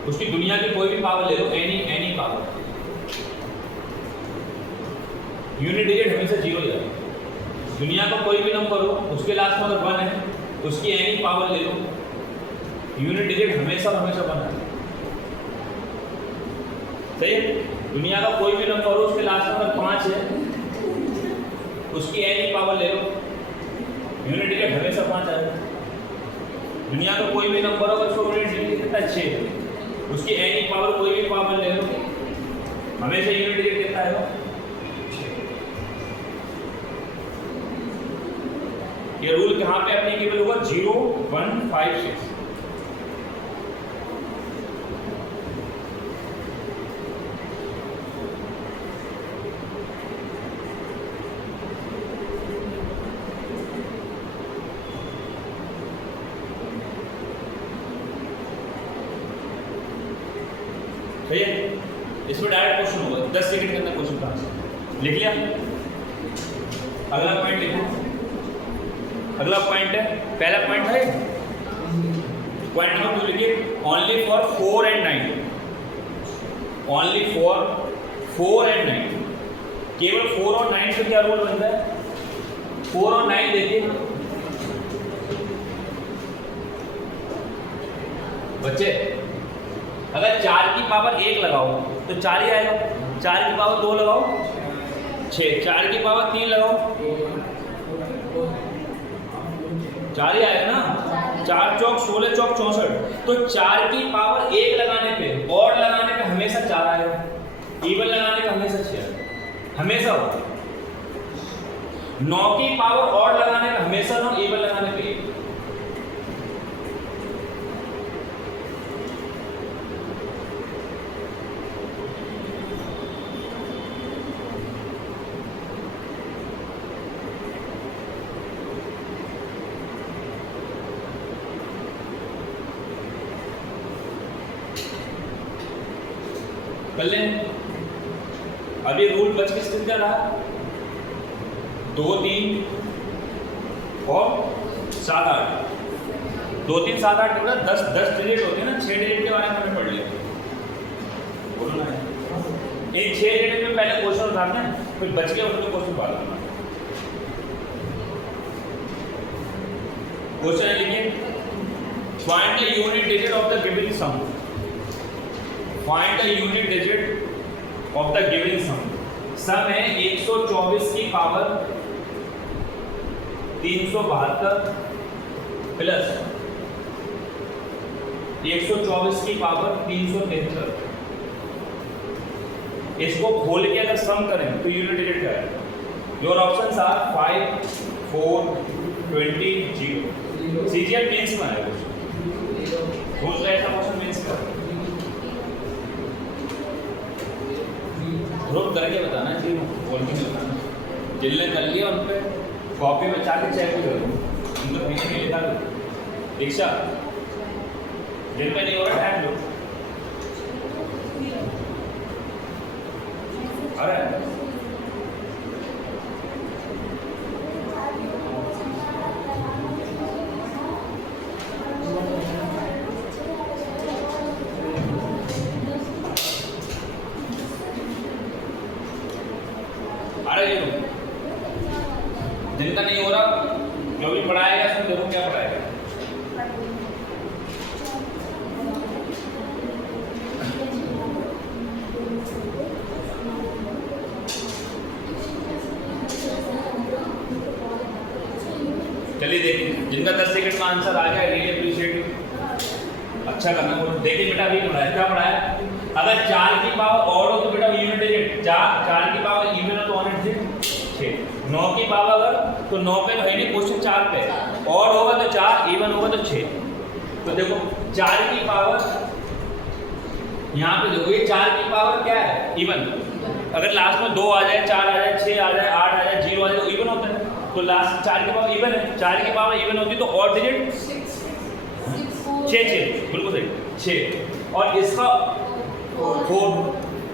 उसकी दुनिया की कोई भी पावर ले लो एनी पावर यूनिट डिजिट हमेशा 0 ही रहेगा दुनिया का कोई भी नंबर हो उसके लास्ट में अगर 1 है उसकी एनी पावर ले लो यूनिट डिजिट हमेशा 1 है सही है दुनिया का कोई भी नंबर हो उसके लास्ट में अगर 5 है उसकी एनी पावर ले लो यूनिट डिजिट हमेशा 5 आएगा दुनिया का कोई भी नंबर हो उसको यूनिट डिजिट कितना 6 उसकी एनी पावर कोई भी पावर ले लो हमेशा यूनिट डिजिट कितना आएगा ये रूल कहाँ पे एप्लीकेबल होगा 0 1 5 6 सही है इसमें डायरेक्ट क्वेश्चन होगा, 10 सेकंड के अंदर क्वेश्चन का आंसर लिख लिया। अगला पॉइंट लिखो। अगला पॉइंट है, पहला पॉइंट है पॉइंट नंबर 2 लिखिए, only for 4 and 9, only for 4 and 9, केवल 4 और 9 पे क्या रूल बनता है? 4 और 9 देखिए बच्चे, अगर 4 की पावर 1 लगाओ तो 4 ही आएगा, 4 की पावर 2 लगाओ 6, 4 की पावर 3 लगाओ 4 ही आएगा ना। 4 चौक 16 चौक 64, तो 4 की पावर 1 लगाने पे, और लगाने पे हमेशा 4 आएगा, इवन लगाने पे हमेशा 6 आएगा, हमेशा होगा। 9 की पावर और लगाने पे हमेशा 9, इवन लगाने पे 1। कर लें। अभी रूल बच किस दिन का रहा? 2, 3 और 7, 8। 2, 3, 7, 8 के बाद 10 डिजिट होते हैं ना, 6 डिजिट के बारे में हमने पढ़ लिया। बोलो ना, इन 6 डिजिट में पहले क्वेश्चन उठाना है, फिर बच गया उसमें क्वेश्चन बात करना। क्वेश्चन है, लिखिए, find the unit digit of the given sum. Find the unit digit of the given sum. Sum है 124 की पावर 372 प्लस 124 की पावर 373। इसको खोल के अगर सम करें तो यूनिट डिजिट क्या है? Your options are 5, 4, 20, 0। CGL mains में आएगा, दूसरा ऐसा क्वेश्चन मेंस का ग्रुप करके बताना चाहिए, बोल के बताना। जिनने कर लिया उन पे कॉपी में जाके चेक भी करो, उनको कहीं नहीं लिखा दो। दीक्षा, जिन पे नहीं हो रहा टाइम लो। अरे जिनका नहीं हो रहा, जो भी पढ़ाएगा उसमें देखो क्या पढ़ाएगा। चलिए देखिए, जिनका 10 सेकंड का आंसर आ गया, रियली अप्रिशिएट, अच्छा करना। बोलो देखिए बेटा, अभी पढ़ाया क्या पढ़ाया? अगर 4 की पावर और हो तो बेटा यूनिट डिजिट 4 की पावर इवन हो तो ऑन डिजिट 6। 9 की पावर अगर तो 9 पे तो है नहीं, क्वेश्चन 4 पे, और होगा तो 4, इवन होगा तो 6। तो देखो 4 की पावर यहाँ पे देखो, ये 4 की पावर क्या है? इवन। अगर लास्ट में 2 आ जाए, 4 आ जाए, 6 आ जाए, 8 आ जाए, 0 आ जाए तो इवन होता है। तो लास्ट 4 की पावर इवन है, 4 की पावर इवन होती तो और डिजिट 6, बिल्कुल सही 6, और इसका 4,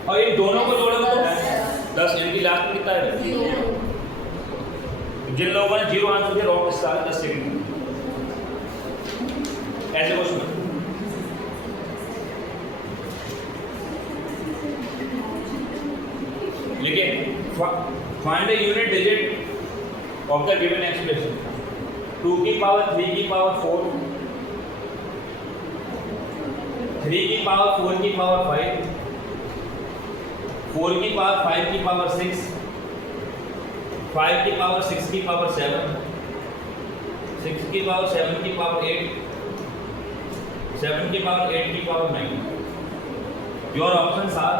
और ये दोनों को जोड़ोगे तो 10, यानी कि लास्ट में कितना है? जिन लोगों ने 0 आंसर दिया रॉन्ग स्टार 10 सेकंड ऐसे क्वेश्चन। लेकिन find the unit digit of the given expression. 2 की पावर 3 की पावर 4, 3 की पावर 4 की पावर 5, 4 की पावर 5 की पावर 6, 5 की पावर 6 की पावर 7, 6 की पावर 7 की पावर 8, 7 की पावर 8 की पावर 9। Your options are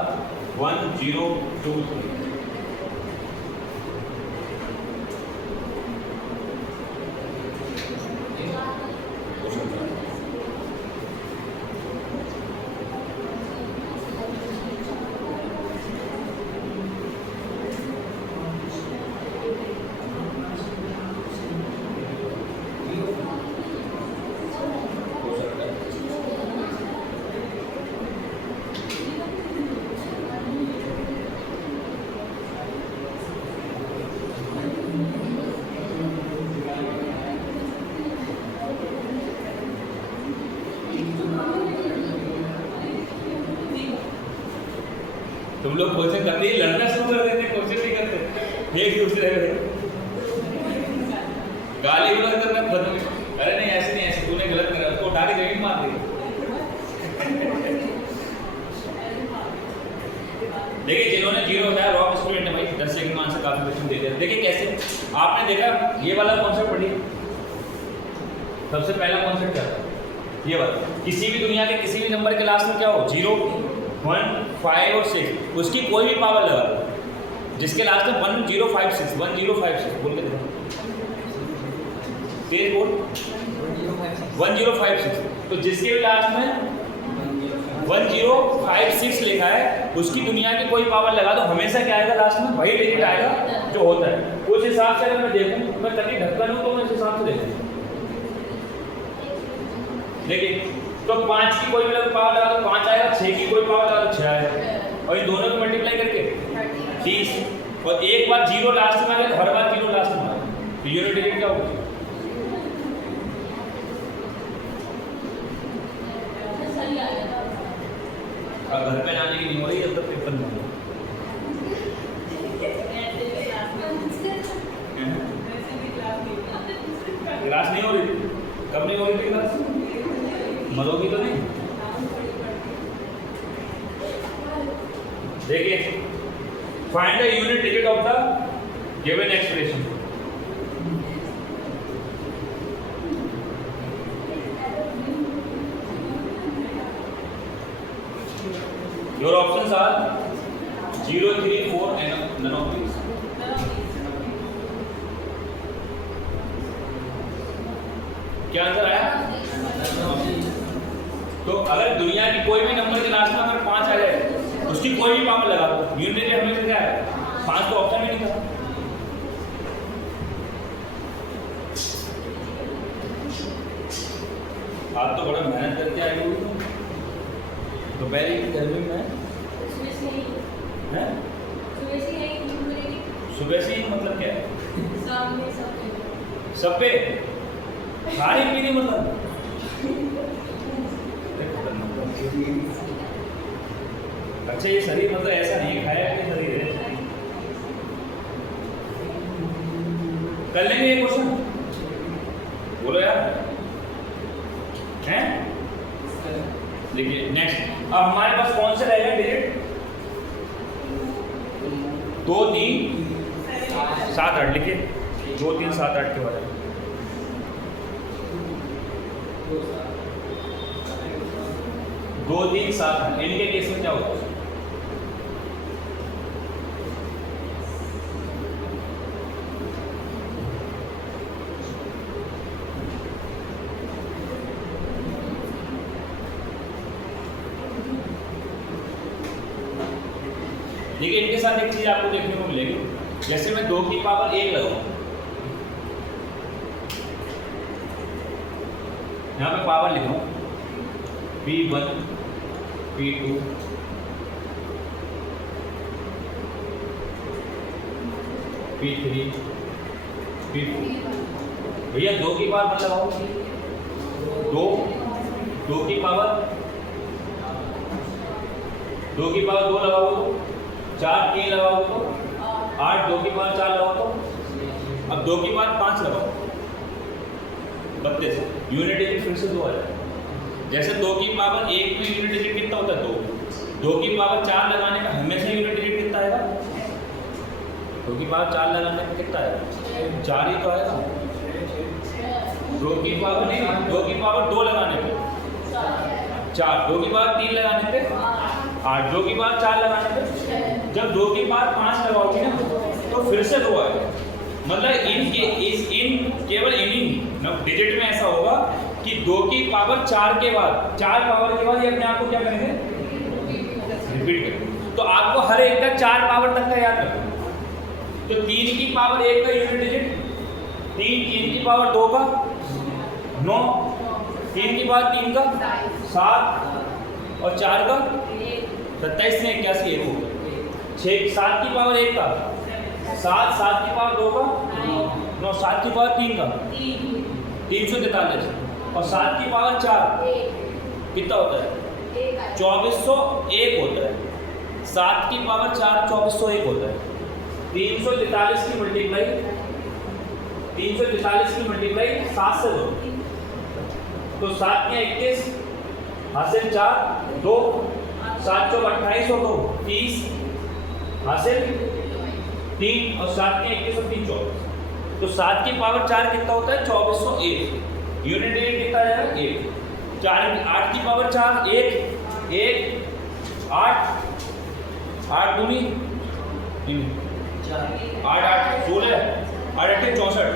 1, 0, 2, 3। तुम लोग क्वेश्चन करते ही लड़ना शुरू कर देते, क्वेश्चन नहीं करते एक दूसरे में, गाली गलौज करना खत्म। अरे नहीं ऐसे नहीं, ऐसे तूने गलत करा, उसको उठा के जमीन मार दी। देखिए जिन्होंने जीरो बताया रॉक स्टूडेंट है भाई, 10 सेकंड में आंसर काफी क्वेश्चन दे दिया। देखिए कैसे आपने देखा ये वाला कॉन्सेप्ट पढ़िए, सबसे पहला कॉन्सेप्ट क्या था ये वाला, किसी भी दुनिया के किसी भी नंबर के लास्ट में क्या हो 0, 1, 5 और 6, उसकी कोई भी पावर लगा दो, जिसके लास्ट में 1056 बोल के देखो, तेज बोल 1056, तो जिसके भी लास्ट में 1056 लिखा है उसकी दुनिया की कोई पावर लगा दो, हमेशा क्या आएगा लास्ट में, वही डिजिट आएगा जो होता है। उस हिसाब से अगर मैं देखूं, मैं कभी ढक्कन हूं तो मैं इस हिसाब से देखूं। देखिए तो 5 की कोई भी पावर लगा तो 5 आएगा, 6 की कोई पावर लगा तो 6 आएगा, और इन दोनों को मल्टीप्लाई करके 30, और एक बार 0 लास्ट में आ गया तो हर बार 0 लास्ट में आ गया, तो यूनिट डिजिट क्या होगा? अब घर पे जाने की नहीं हो रही, अब तक पेपर नहीं हो रहा। क्लास नहीं हो रही थी, कब नहीं हो रही थी क्लास? मरोगी तो नहीं? देखिए find the unit digit of the given expression. Your options are 0, 3, 4 and none of these. क्या आंसर आया? तो अगर दुनिया की कोई भी नंबर के लास्ट में अगर 5 आ जाए, उसकी कोई भी पावर लगा दो, यूनिट डिजिट हमेशा क्या है? 5 तो ऑप्शन में नहीं था। आप तो बड़ा मेहनत करके आए हो, तो पहले की गर्मी में हैं? सुबह से ही मतलब क्या है? सब पे खाने पीने मतलब अच्छा ये शरीर मतलब ऐसा नहीं खाया कि शरीर है। कर लेंगे ये क्वेश्चन, बोलो यार हैं? देखिए नेक्स्ट, अब हमारे पास कौन से रहेगा डिजिट? 2, 3, 7, 8 लिखिए, 2, 3, 7, 8 के बारे में। 2, 3, 7, 8 इनके केस में क्या होगा? देखिए इनके साथ एक चीज आपको देखने को मिलेगी, जैसे मैं 2 की पावर 1 लगाऊं, यहाँ पे पावर लिखूं P1, P2, P3, P4। भैया 2 की पावर मत लगाओ, 2 की पावर 2 की पावर 2 लगाओ तो 4, 3 लगाओ तो 8, 2 की पावर 4 लगाओ तो, अब 2 की पावर 5 लगाओ, 32। यूनिट डिजिट फिर से 2 आ जाए। जैसे 2 की पावर 1 में यूनिट डिजिट कितना होता है? 2 की पावर 4 लगाने का हमेशा यूनिट डिजिट कितना आएगा? 2 की पावर 4 लगाने का कितना आएगा? 4 ही तो आएगा। 2 की पावर नहीं, 2 की पावर 2 लगाने पे 4, 2 की पावर 3 लगाने पे 8, 2 की पावर 4 लगाने पे, जब 2 की पावर 5 लगाओगे ना तो फिर से 2 आएगा। मतलब केवल इन्हीं डिजिट में ऐसा होगा कि 2 की पावर 4 के बाद 4 पावर के बाद ये अपने आप को क्या करेंगे? रिपीट करेंगे। तो आपको हर एक का 4 पावर तक का याद रखना। तो 3 की पावर 1 का यूनिट डिजिट 3 की पावर 2 का 9, 3 की पावर 3 का 7 और 4 का 27 में 81 1 होगा। 7 की पावर 1 का 7, 7 की पावर 2 का 9, 7 की पावर 3 का 343 और 7 की पावर 4 कितना होता है? 2401 होता है। 7 की पावर 4 2401 होता है। 343 की मल्टीप्लाई 7 से दो, तो 7 में 21 हासिल 4 2 7 चौक 28 और 2 30 हासिल 3 और 7 में 21 और 3 24। तो 7 की पावर 4 कितना होता है 2401। यूनिट डिजिट कितना आएगा 1। 8 की पावर 4 1 1 8 8 दूनी 8 8 16 8 8 64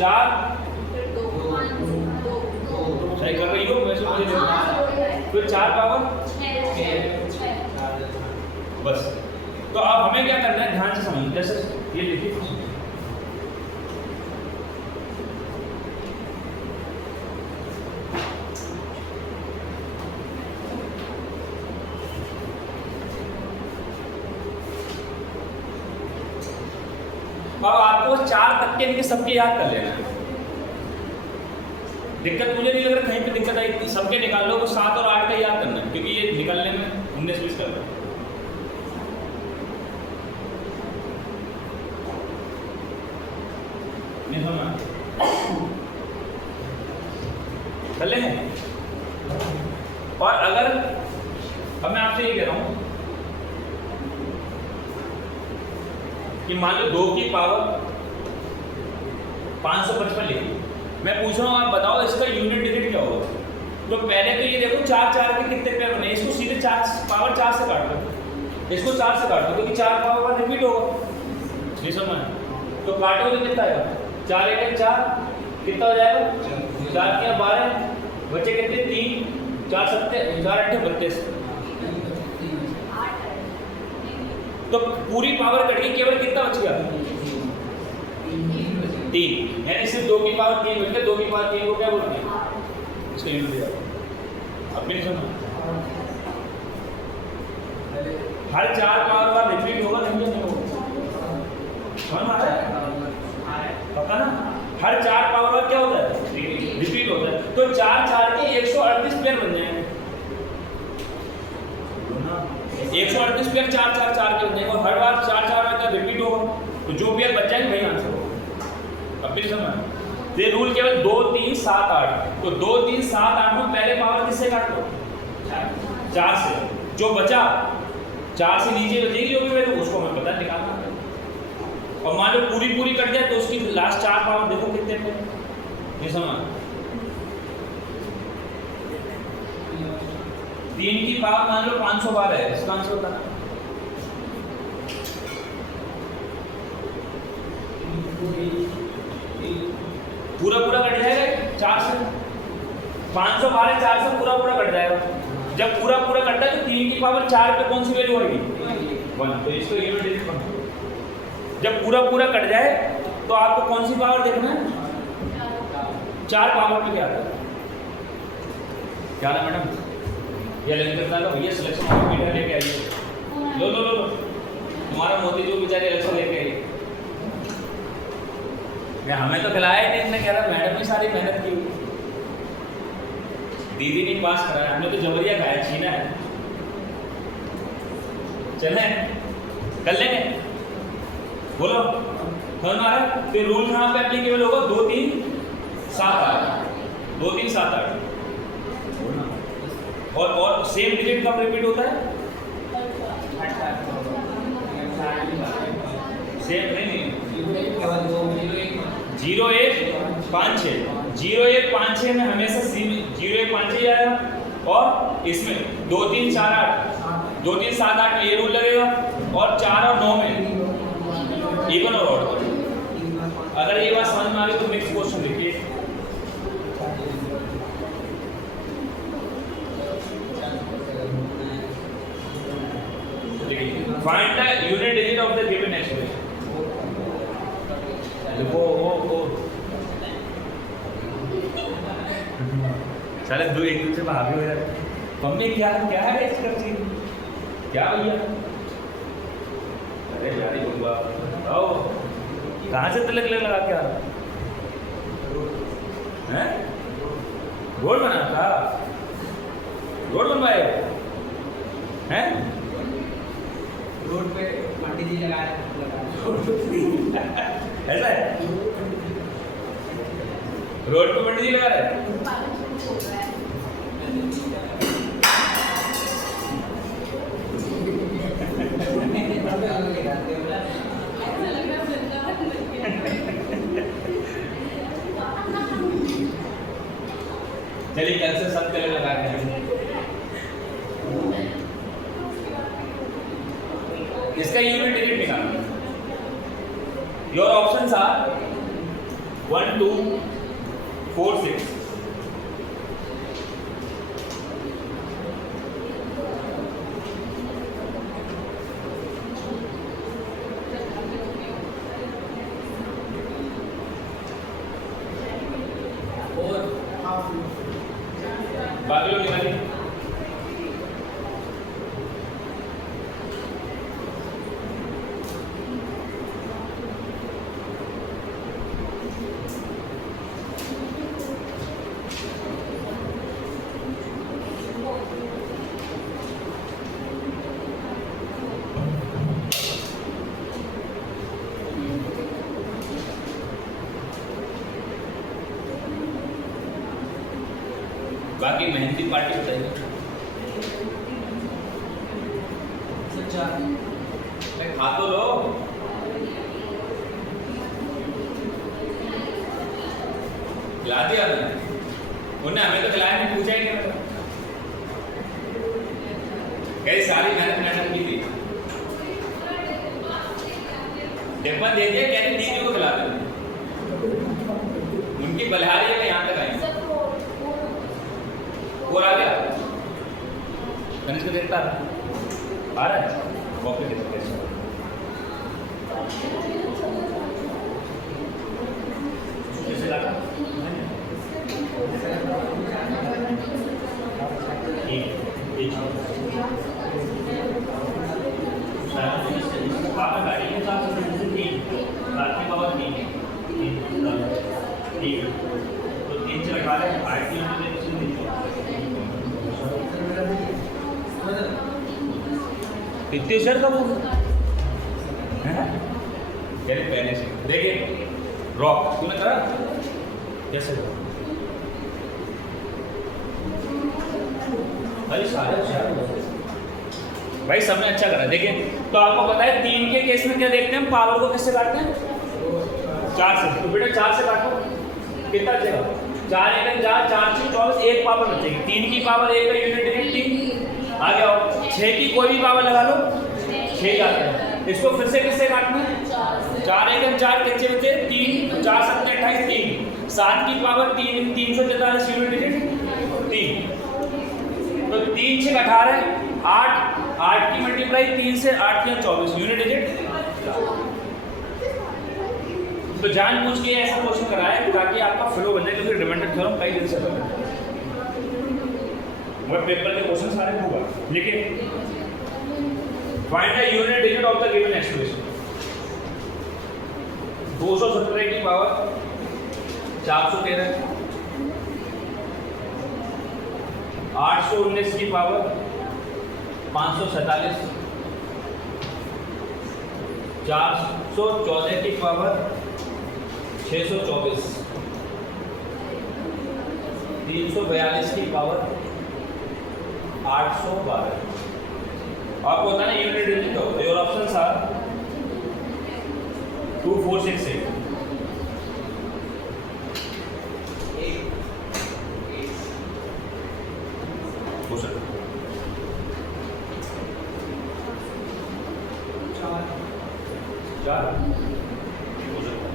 4 सही कर रही हो वैसे मुझे फिर 4 पावर बस। तो अब हमें क्या करना है ध्यान से समझिए। जैसे ये देखिए अब आपको 4 तक के इनके सबके याद कर लेना है। दिक्कत मुझे नहीं लग रहा कहीं पे दिक्कत आई, सबके निकाल लो तो 7 और 8 का याद करना है, क्योंकि ये निकालने में 19-20 कर रहा है। कर ले। और अगर अब मैं आपसे ये कह रहा हूं कि मान लो 2 की पावर 555 लिखी, मैं पूछ रहा हूँ आप बताओ इसका यूनिट डिजिट क्या होगा। तो पहले तो ये देखो 4 4 के कितने पेयर बने, इसको सीधे 4 पावर 4 से काट दो, इसको 4 से काट दो, क्योंकि 4 पावर पर रिपीट होगा। जी समझ, तो काटोगे तो कितना आएगा 4 1 4 कितना हो जाएगा 4 के 12 बचे कितने 3 4 7 4 8 32। तो पूरी पावर कट गई, केवल कितना बच गया 3, यानी सिर्फ 2 की पावर 3 बच गया। 2 की पावर 3 को क्या बोलते हैं इसका यूनिट दिया। अब नहीं सुना, हर 4 पावर बार रिपीट होगा नहीं होगा, समझ में आता है पता ना। हर 4 पावर बार क्या होता है रिपीट होता है। तो 4 4 के 138 पेयर बन जाएंगे, 138 पेयर 4 4 4 के बन जाएंगे, और हर बार 4 4 बार रिपीट होगा, तो जो पेयर बच जाएंगे वही आंसर होगा। अब फिर समझ, ये रूल केवल 2 3 7 8। तो 2 3 7 8 में पहले पावर किससे काट दो 4 से, जो बचा 4 से नीचे बचेगी जो भी वैल्यू उसको हमें पता निकालना है। और मान लो पूरी कट जाए तो उसकी लास्ट 4 पावर देखो कितने पे, ये समझ। 3 की पावर मान लो 512 है, इसका आंसर बताना। पूरा कट जाएगा 4 से, 512 4 से पूरा कट जाएगा। जब पूरा कटता है तो 3 की पावर 4 पे कौन सी वैल्यू आएगी 1, तो इसको यूनिट डिजिट बना। जब पूरा कट जाए तो आपको कौन सी पावर देखना है 4 पावर पे क्या आता है। क्या ना मैडम ये लेक्चर का भैया सिलेक्शन मीटर लेके आइए, लो तुम्हारा मोदी जो बेचारे इलेक्शन लेके आई, हमें तो खिलाया नहीं, इसने कह रहा मैडम ने सारी मेहनत की, दीदी ने पास कराया, हमने तो जबरिया खाया, छीना है। चले कर लेंगे, बोलो समझ में आ रहा है। तो रूल कहाँ पे एप्लीकेबल होगा 2 3 7 8, 2 3 7 8। और सेम डिजिट कब रिपीट होता है सेम नहीं 0 1 5 6 0 1 5 6 में हमेशा 0 1 5 6 आएगा, और इसमें 2 3 4 8 2 3 7 8 में ये रूल लगेगा, और 4 और 9 में इवन और ऑड। अगर ये बात समझ में आ रही तो नेक्स्ट क्वेश्चन देखिए। Find the unit digit of the given expression. वो चले दो एक दूसरे भाभी हो जाए। मम्मी क्या है एक्सपेक्ट क्या भैया? अरे यार बोलूँगा आओ कहाँ से तिलक लगा क्या हैं? गोल्ड बना था, गोल्ड बनवाए हैं? ऐसा है रोड पे बंडी लगा रहा है चलिए कल से सब कलर लगा के इसका यूनिट डिजिट निकालना योर ऑप्शंस आर 1 2 4 6 बाकी लोग निकालिए बाकी मेहंदी पार्टी बताइए खा तो लो खिला दिया उन्हें हमें तो खिलाया नहीं पूछा ही नहीं कैसी सारी मेहनत की थी टिप्पण दे दिया कहते दीदी को खिला दो उनकी बलिहारी है यहाँ तक आई और आ गया गणेश को देखता आ रहा है कॉपी देखते कैसे लगा गाड़ी के साथ ठीक तो 3 से लगा रहे इतने सर कब होगा पहले से देखिए रॉक तूने करा कैसे भाई सारे भाई सबने अच्छा करा देखिए तो आपको पता है 3 के केस में क्या देखते हैं पावर को किससे काटते हैं 4 से तो बेटा 4 से काटो कितना बचेगा 4 1 4 4 6 24 एक पावर बचेगी 3 की पावर 1 का यूनिट डिजिट 3 आ गया 6 की कोई भी पावर लगा लो 6 आता है इसको फिर से किससे काटना है 4 1 4 कितने बचे 3 4 7 28 3 7 की पावर 3 344 यूनिट डिजिट 3 तो 3 6 18 8 8 की मल्टीप्लाई 3 से 8 या 24 यूनिट डिजिट तो जानबूझ के ऐसा क्वेश्चन कराया ताकि आपका फ्लो बन जाए क्योंकि डिमांडेड थ्योरम कई दिन से बना वो पेपर के क्वेश्चन सारे होगा लेकिन find the unit digit of the given expression 217 की पावर 413 819 की पावर 547 414 की पावर 624 342 की पावर 812 आपको होता है ना यूनिट डिजिट हो योर ऑप्शंस आर 2 4 6 8 हो सकता 4 हो सकता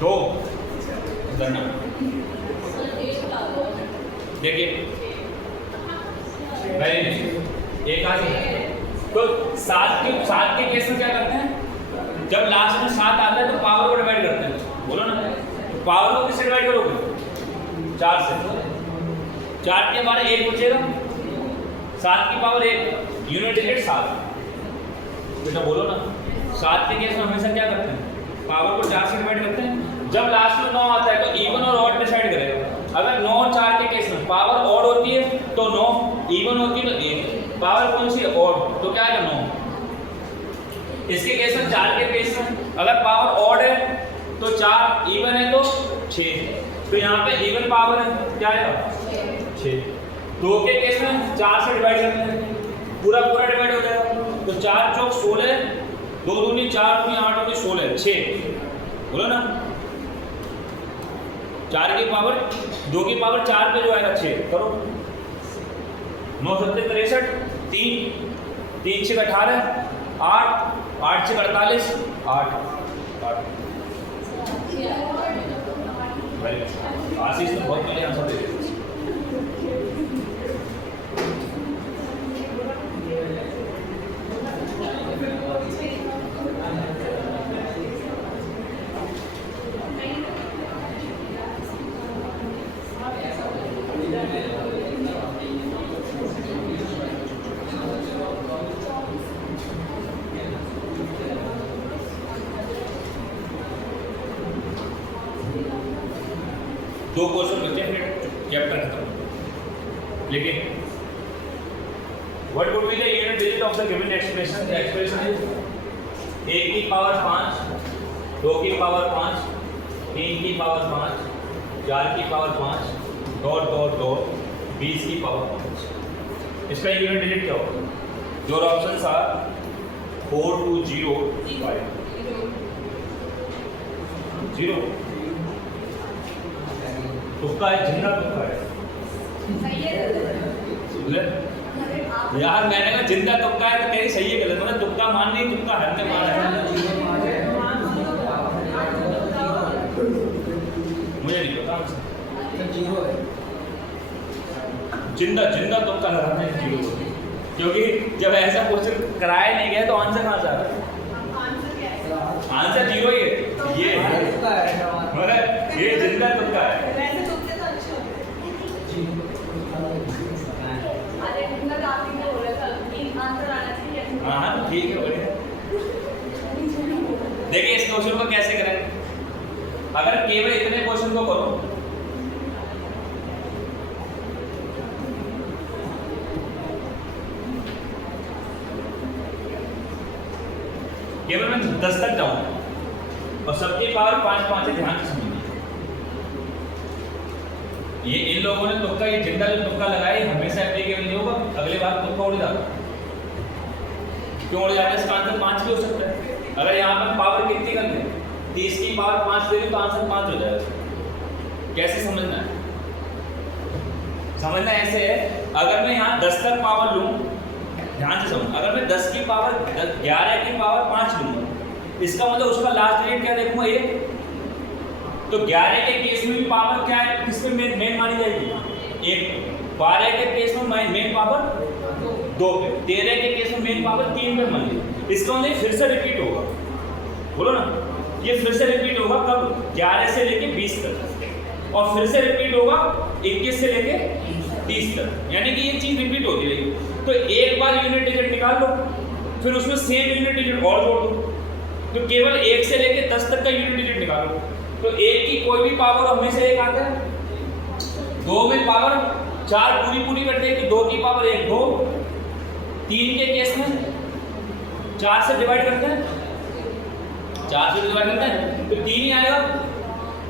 2 करना। देखिए वेरी नाइस, एक आ गया। तो 7 के केस में क्या करते हैं, जब लास्ट में 7 आता है तो पावर को डिवाइड करते हैं, बोलो ना। तो पावर को किससे डिवाइड करोगे, 4 से। 4 के बाद 1 बचेगा, 7 की पावर 1, यूनिट डिजिट 7। बेटा बोलो ना, 7 के केस में हमेशा क्या करते हैं, पावर को 4 से डिवाइड करते हैं। जब लास्ट में 9 आता है तो इवन और ऑड डिसाइड करेगा। अगर 9 और 4 के केस में पावर ऑड होती है तो 9, इवन होती है तो 1। पावर कौन सी है, ऑड, तो क्या है 9। इसके केस में 4 के केस में अगर पावर ऑड है तो 4, इवन है तो 6। तो यहाँ पे इवन पावर है, क्या है 6। 2 के केस में 4 से डिवाइड करते हैं, पूरा डिवाइड हो जाएगा। तो 4 चौक 16, 2 दूनी 4 दूनी 8 दूनी 16, 6, बोलो ना। 4 की पावर 2 की पावर 4 पे जो आएगा 6, करो। 9 7 63, 3 6 18, 8 6 48, 8। आशीष तो बहुत पहले आंसर दे दिया। दो क्वेश्चन बचे हैं, चैप्टर खत्म। लेकिन what would be the unit digit of the given expression? The expression is 1 की पावर 5, 2 की पावर 5, 3 की पावर 5, 4 की पावर 5, डॉट डॉट डॉट 20 की पावर 5। इसका यूनिट डिजिट क्या होगा? Your options are 4 2 0 5 0। तुक्का है, जिंदा तुक्का है यार। मैंने कहा जिंदा तुक्का है तो कहीं सही है गलत, मैंने तुक्का मान नहीं, तुक्का हर ने माना है। मुझे नहीं पता, जिंदा तुक्का लगाना है 0, क्योंकि जब ऐसा क्वेश्चन कराया नहीं गया तो आंसर कहाँ से आ रहा है? आंसर 0 ही है। ये जिंदा तुक्का है। हाँ ठीक है, बढ़िया। देखिए इस क्वेश्चन को कैसे करें। अगर केवल इतने क्वेश्चन को करो, केवल मैं 10 तक जाऊं और सबकी पावर 5 5 है, ध्यान से सुनिए। ये इन लोगों ने तुक्का, ये जिंदा जो तुक्का लगाए हमेशा एप्लीकेबल नहीं होगा, अगली बार तुक्का उड़ जाता। क्यों उड़ जाता है? इसका आंसर 5 भी हो सकता है। अगर यहाँ पर पावर कितनी कर दें, 30 की पावर 5 दे तो आंसर 5 हो जाएगा। कैसे समझना है? समझना ऐसे है, अगर मैं यहाँ 10 तक पावर लूँ, ध्यान से समझ, अगर मैं 10 की पावर 11 की पावर 5 लूँगा, इसका मतलब उसका लास्ट डिजिट क्या देखूंगा 1। तो 11 के केस में भी पावर क्या है, किस पे मेन मानी जाएगी 1। 12 के केस में मेन पावर 2 पे, 13 के केस में मेन पावर 3 पे मान लीजिए। इसका मतलब फिर से रिपीट होगा, बोलो ना। ये फिर से रिपीट होगा कब? 11 से लेके 20 तक, और फिर से रिपीट होगा 21 से लेके 30 तक। यानी कि ये चीज रिपीट होती रहेगी। तो एक बार यूनिट डिजिट निकाल लो, फिर उसमें सेम यूनिट डिजिट और जोड़ दो, तो केवल 1 से लेके 10 तक का यूनिट डिजिट निकालो। तो 1 की कोई भी पावर हमेशा 1 आता है। 2 में पावर 4 पूरी कर देगी, 2 की पावर 1 2। 3 के केस में 4 से डिवाइड करते हैं, 4 से डिवाइड करते हैं तो 3 ही आएगा।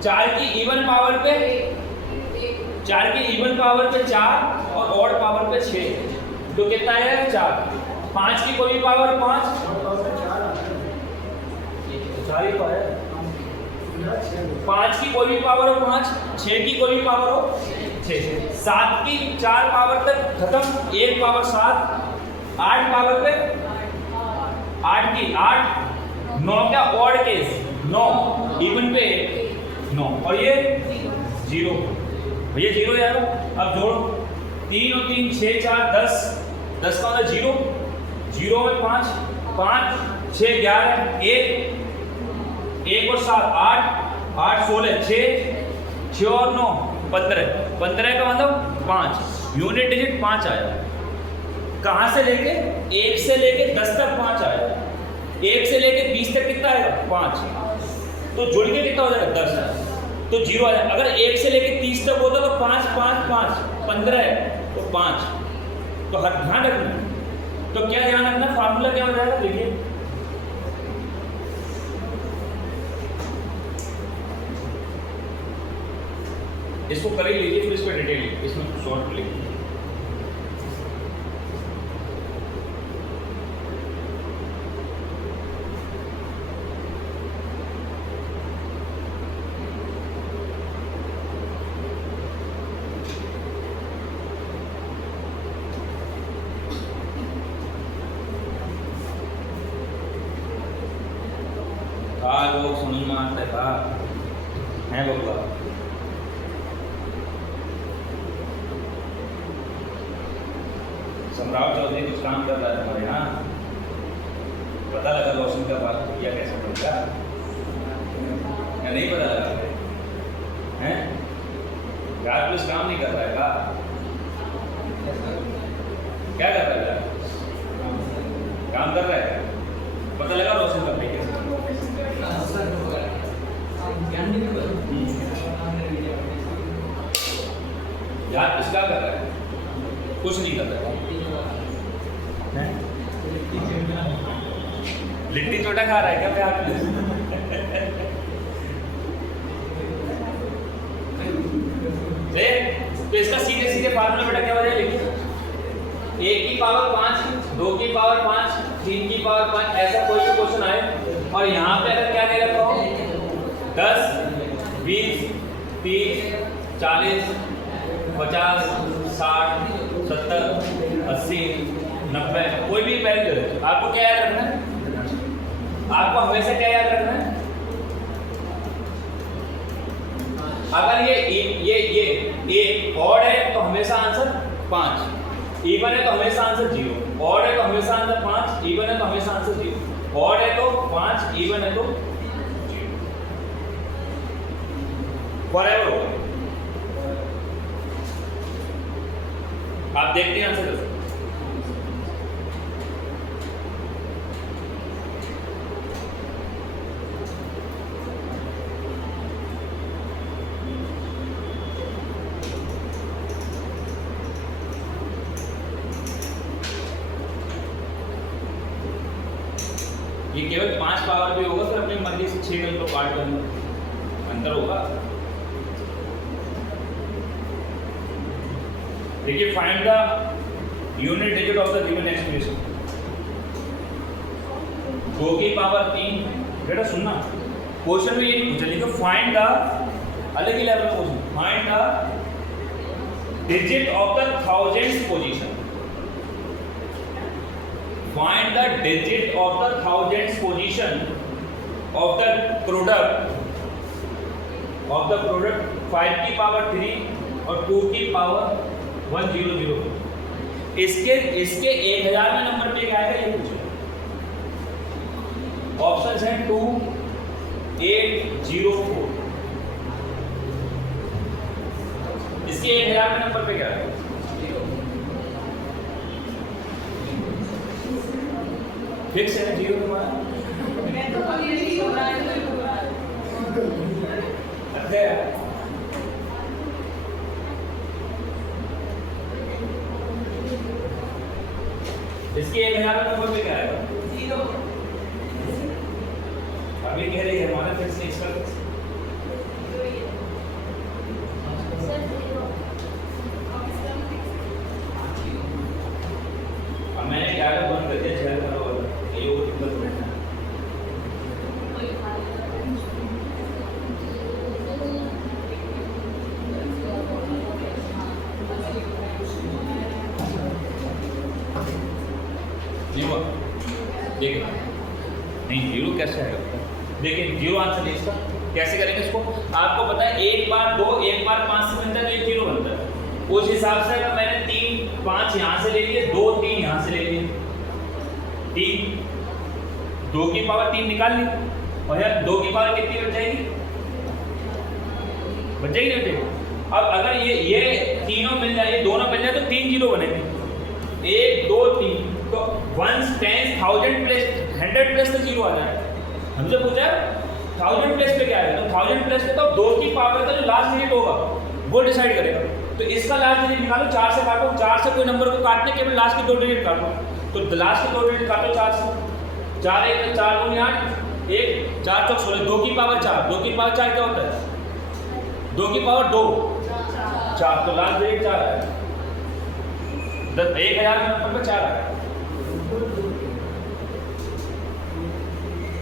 4 की इवन पावर पे 4 की इवन पावर पे 4 और ऑड पावर पे 6, तो कितना आएगा 4। 5 की कोई भी पावर 5, 4 ही तो आया। 5 की कोई भी पावर हो 5, 6 की कोई भी पावर हो 6, 7 की 4 पावर तक खत्म, 1 पावर 7, 8 पावर पे 8 की 8, 9 का ऑड केस 9, इवन पे और ये 0, ये 0 यार। अब जोड़ो 3 और 3 6 4 10, 10 का मतलब 0, 0 में 5, 5 6 11, 1 और 7 8, 8 16 6 और 9 15, 15 का मतलब 5, यूनिट डिजिट 5 आया। कहाँ से लेके 1 से लेके 10 तक 5 आया, 1 से लेके 20 तक कितना आएगा 5, तो जुड़ के कितना हो जाएगा 10, तो 0 आ जाएगा। अगर 1 से लेके 30 तक होता तो 5 5 5 15 है तो 5, तो हर ध्यान रखना। तो क्या ध्यान रखना, फार्मूला क्या हो जाएगा देखिए, इसको कर ही लीजिए फिर इसको डिटेल इसमें शॉर्ट लिखिए। लोग समझ में आता है बबुआ। सम्राट चौधरी कुछ काम कर रहा है हमारे यहाँ, पता लगा रोशन का बात किया कैसे पड़ेगा या नहीं पता लगा है? यार पुलिस काम नहीं कर रहा है का? क्या कर रहा है? काम कर रहा है, पता लगा रोशन का कैसे? यार इसका कर रहा है, कुछ नहीं कर रहा है। लिट्टी चोटा खा रहा है क्या प्यार में? तो इसका सीधे सीधे फार्मूला बेटा क्या हो जाएगा लिखिए, 1 की पावर 5, 2 की पावर 5, 3 की पावर 5, ऐसा कोई भी क्वेश्चन आए और यहाँ पे अगर क्या दे रखा हो 10 20 30 40 50 60 70 80 90 कोई भी वैल्यू है, आपको क्या याद रखना है? आपको हमेशा क्या याद रखना है? अगर ये ऑड है तो हमेशा आंसर 5, इवन है तो हमेशा आंसर 0, ऑड है तो हमेशा आंसर 5, इवन है तो हमेशा आंसर 0, ऑड है तो 5, इवन है तो 0 फॉरएवर होगा। आप देखते हैं आंसर दोस्तों, ये केवल 5 पावर भी होगा फिर अपनी मर्जी से 6 कल को काट करना अंतर होगा। देखिए find the unit digit of the given expression. 2 की पावर 3, बेटा सुनना क्वेश्चन में ये नहीं पूछा, लिखो फाइंड द, अलग ही level question, find the digit of the thousands position, find the digit of the thousandth position of the product 5 की पावर 3 और 2 की पावर 100। इसके 1000 में नंबर पे क्या आएगा ये पूछो। ऑप्शंस हैं 2 8 0 4। इसके 1000 में नंबर पे क्या आएगा? फिक्स है 0 तुम्हारा? अच्छा इसके 1000 नंबर पे क्या आएगा? 0। अभी कह रही है हमारा फिक्स नहीं, इसका फिक्स मैंने क्या बंद कर दिया, शेयर करो ये वो दिक्कत बैठना नहीं हुआ। देखिए नहीं 0 कैसे आएगा, देखिए 0 आंसर है इसका। कैसे करेंगे इसको? आपको पता है उस हिसाब से अगर मैंने 3 5 यहाँ से ले लिए, 2 3 यहाँ से ले लिए, 3 2 की पावर 3 निकाल ली, और यार 2 की पावर कितनी बच जाएगी? बच जाएगी नहीं बचेगी? अब अगर ये तीनों मिल जाए, ये दोनों मिल जाए तो 3 जीरो बनेंगे, 1 2 3, तो 1 10 1000 प्लेस 100 प्लेस तो जीरो आ जाएगा। हमसे पूछा 1000 प्लेस पे क्या है, तो 1000 प्लेस पे तो 2 की पावर का जो लास्ट डिजिट होगा वो डिसाइड करेगा। तो इसका लास्ट डिजिट निकालो, 4 से काटो, 4 से कोई नंबर को काटने केवल लास्ट की 2 डिजिट काटो, तो लास्ट की 2 डिजिट काटो 4 से, 4 1 4 2 8 1 4 4 16, 2 की पावर 4, 2 की पावर 4 क्या होता है? 2 की पावर 2 4, तो लास्ट डिजिट 4 है, 1000 नंबर पे 4 है।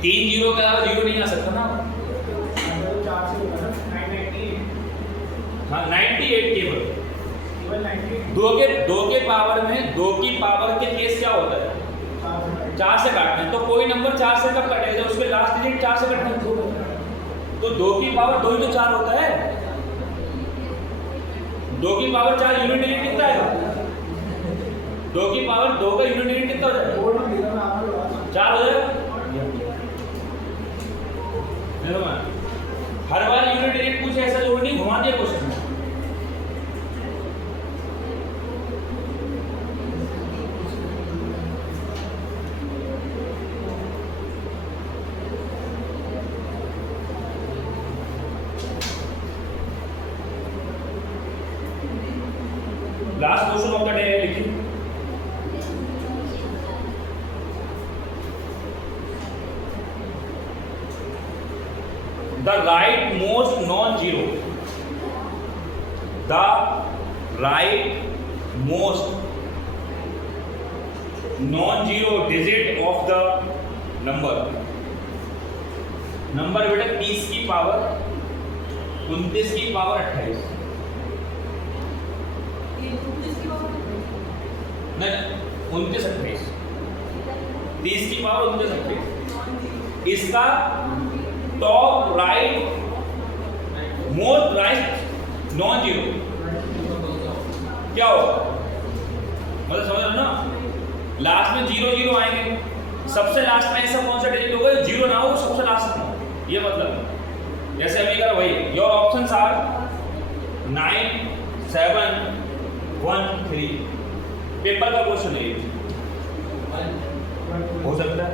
3 जीरो के अलावा जीरो नहीं आ सकता ना। हाँ 98 केवल 2 के पावर में 2 की पावर के केस क्या होता है? 4 से काटना है, तो कोई नंबर 4 से कब कटेगा जब उसके लास्ट डिजिट 4 से कटना है, तो 2 की पावर 2 ही तो 4 होता है। 2 की पावर 4 यूनिट डिजिट कितना है? 2 की पावर 2 का यूनिट डिजिट कितना हो जाएगा? 4 हो जाएगा। हर बार यूनिट डिजिट पूछे ऐसा जोड़ नहीं, घुमा दिया क्वेश्चन में। Last question of the day है, लिखिए the right most non-zero digit of the number बेटा 30 की पावर 29 की पावर 28, नहीं 29 28, 30 की पावर 29 28, इसका top right most right non zero क्या होगा? मतलब समझ रहे हो ना, लास्ट में 0 0 आएंगे, सबसे लास्ट में ऐसा कौन सा डिजिट होगा जीरो ना हो, सबसे लास्ट में, ये मतलब जैसे अभी करा वही। योर ऑप्शंस आर 9 7 1 3, पेपर का क्वेश्चन है, हो सकता है।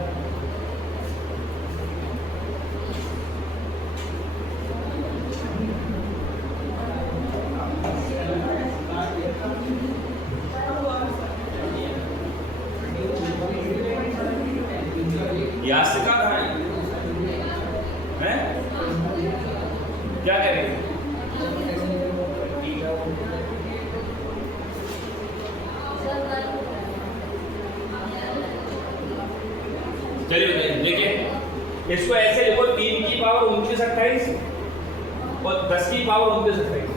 यासिका कहाँ है? क्या करेंगे? चलिए देखिए, इसको ऐसे लिखो 3 की पावर 29 28 और 10 की पावर 29 28,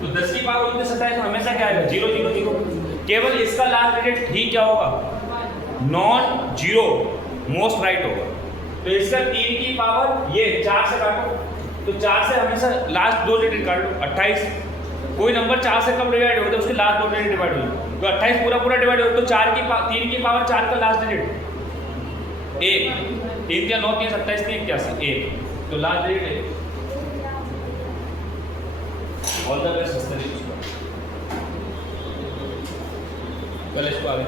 तो 10 की पावर 29 27 हमेशा क्या आएगा? 0 0 0, केवल इसका लास्ट डिजिट ही क्या होगा? नॉन जीरो मोस्ट राइट होगा। तो इसका 3 की पावर ये 4 से काटो, तो 4 से हमेशा लास्ट 2 डिजिट काट लो, 28, कोई नंबर 4 से कब डिवाइड होगा? उसके लास्ट 2 डिजिट डिवाइड होगी, तो 28 पूरा डिवाइड होगा, तो 3 की पावर 4 का लास्ट डिजिट 1, 3 क्या 9 3 27 3 81 1, तो last digit 1। All the best. कल इसको आगे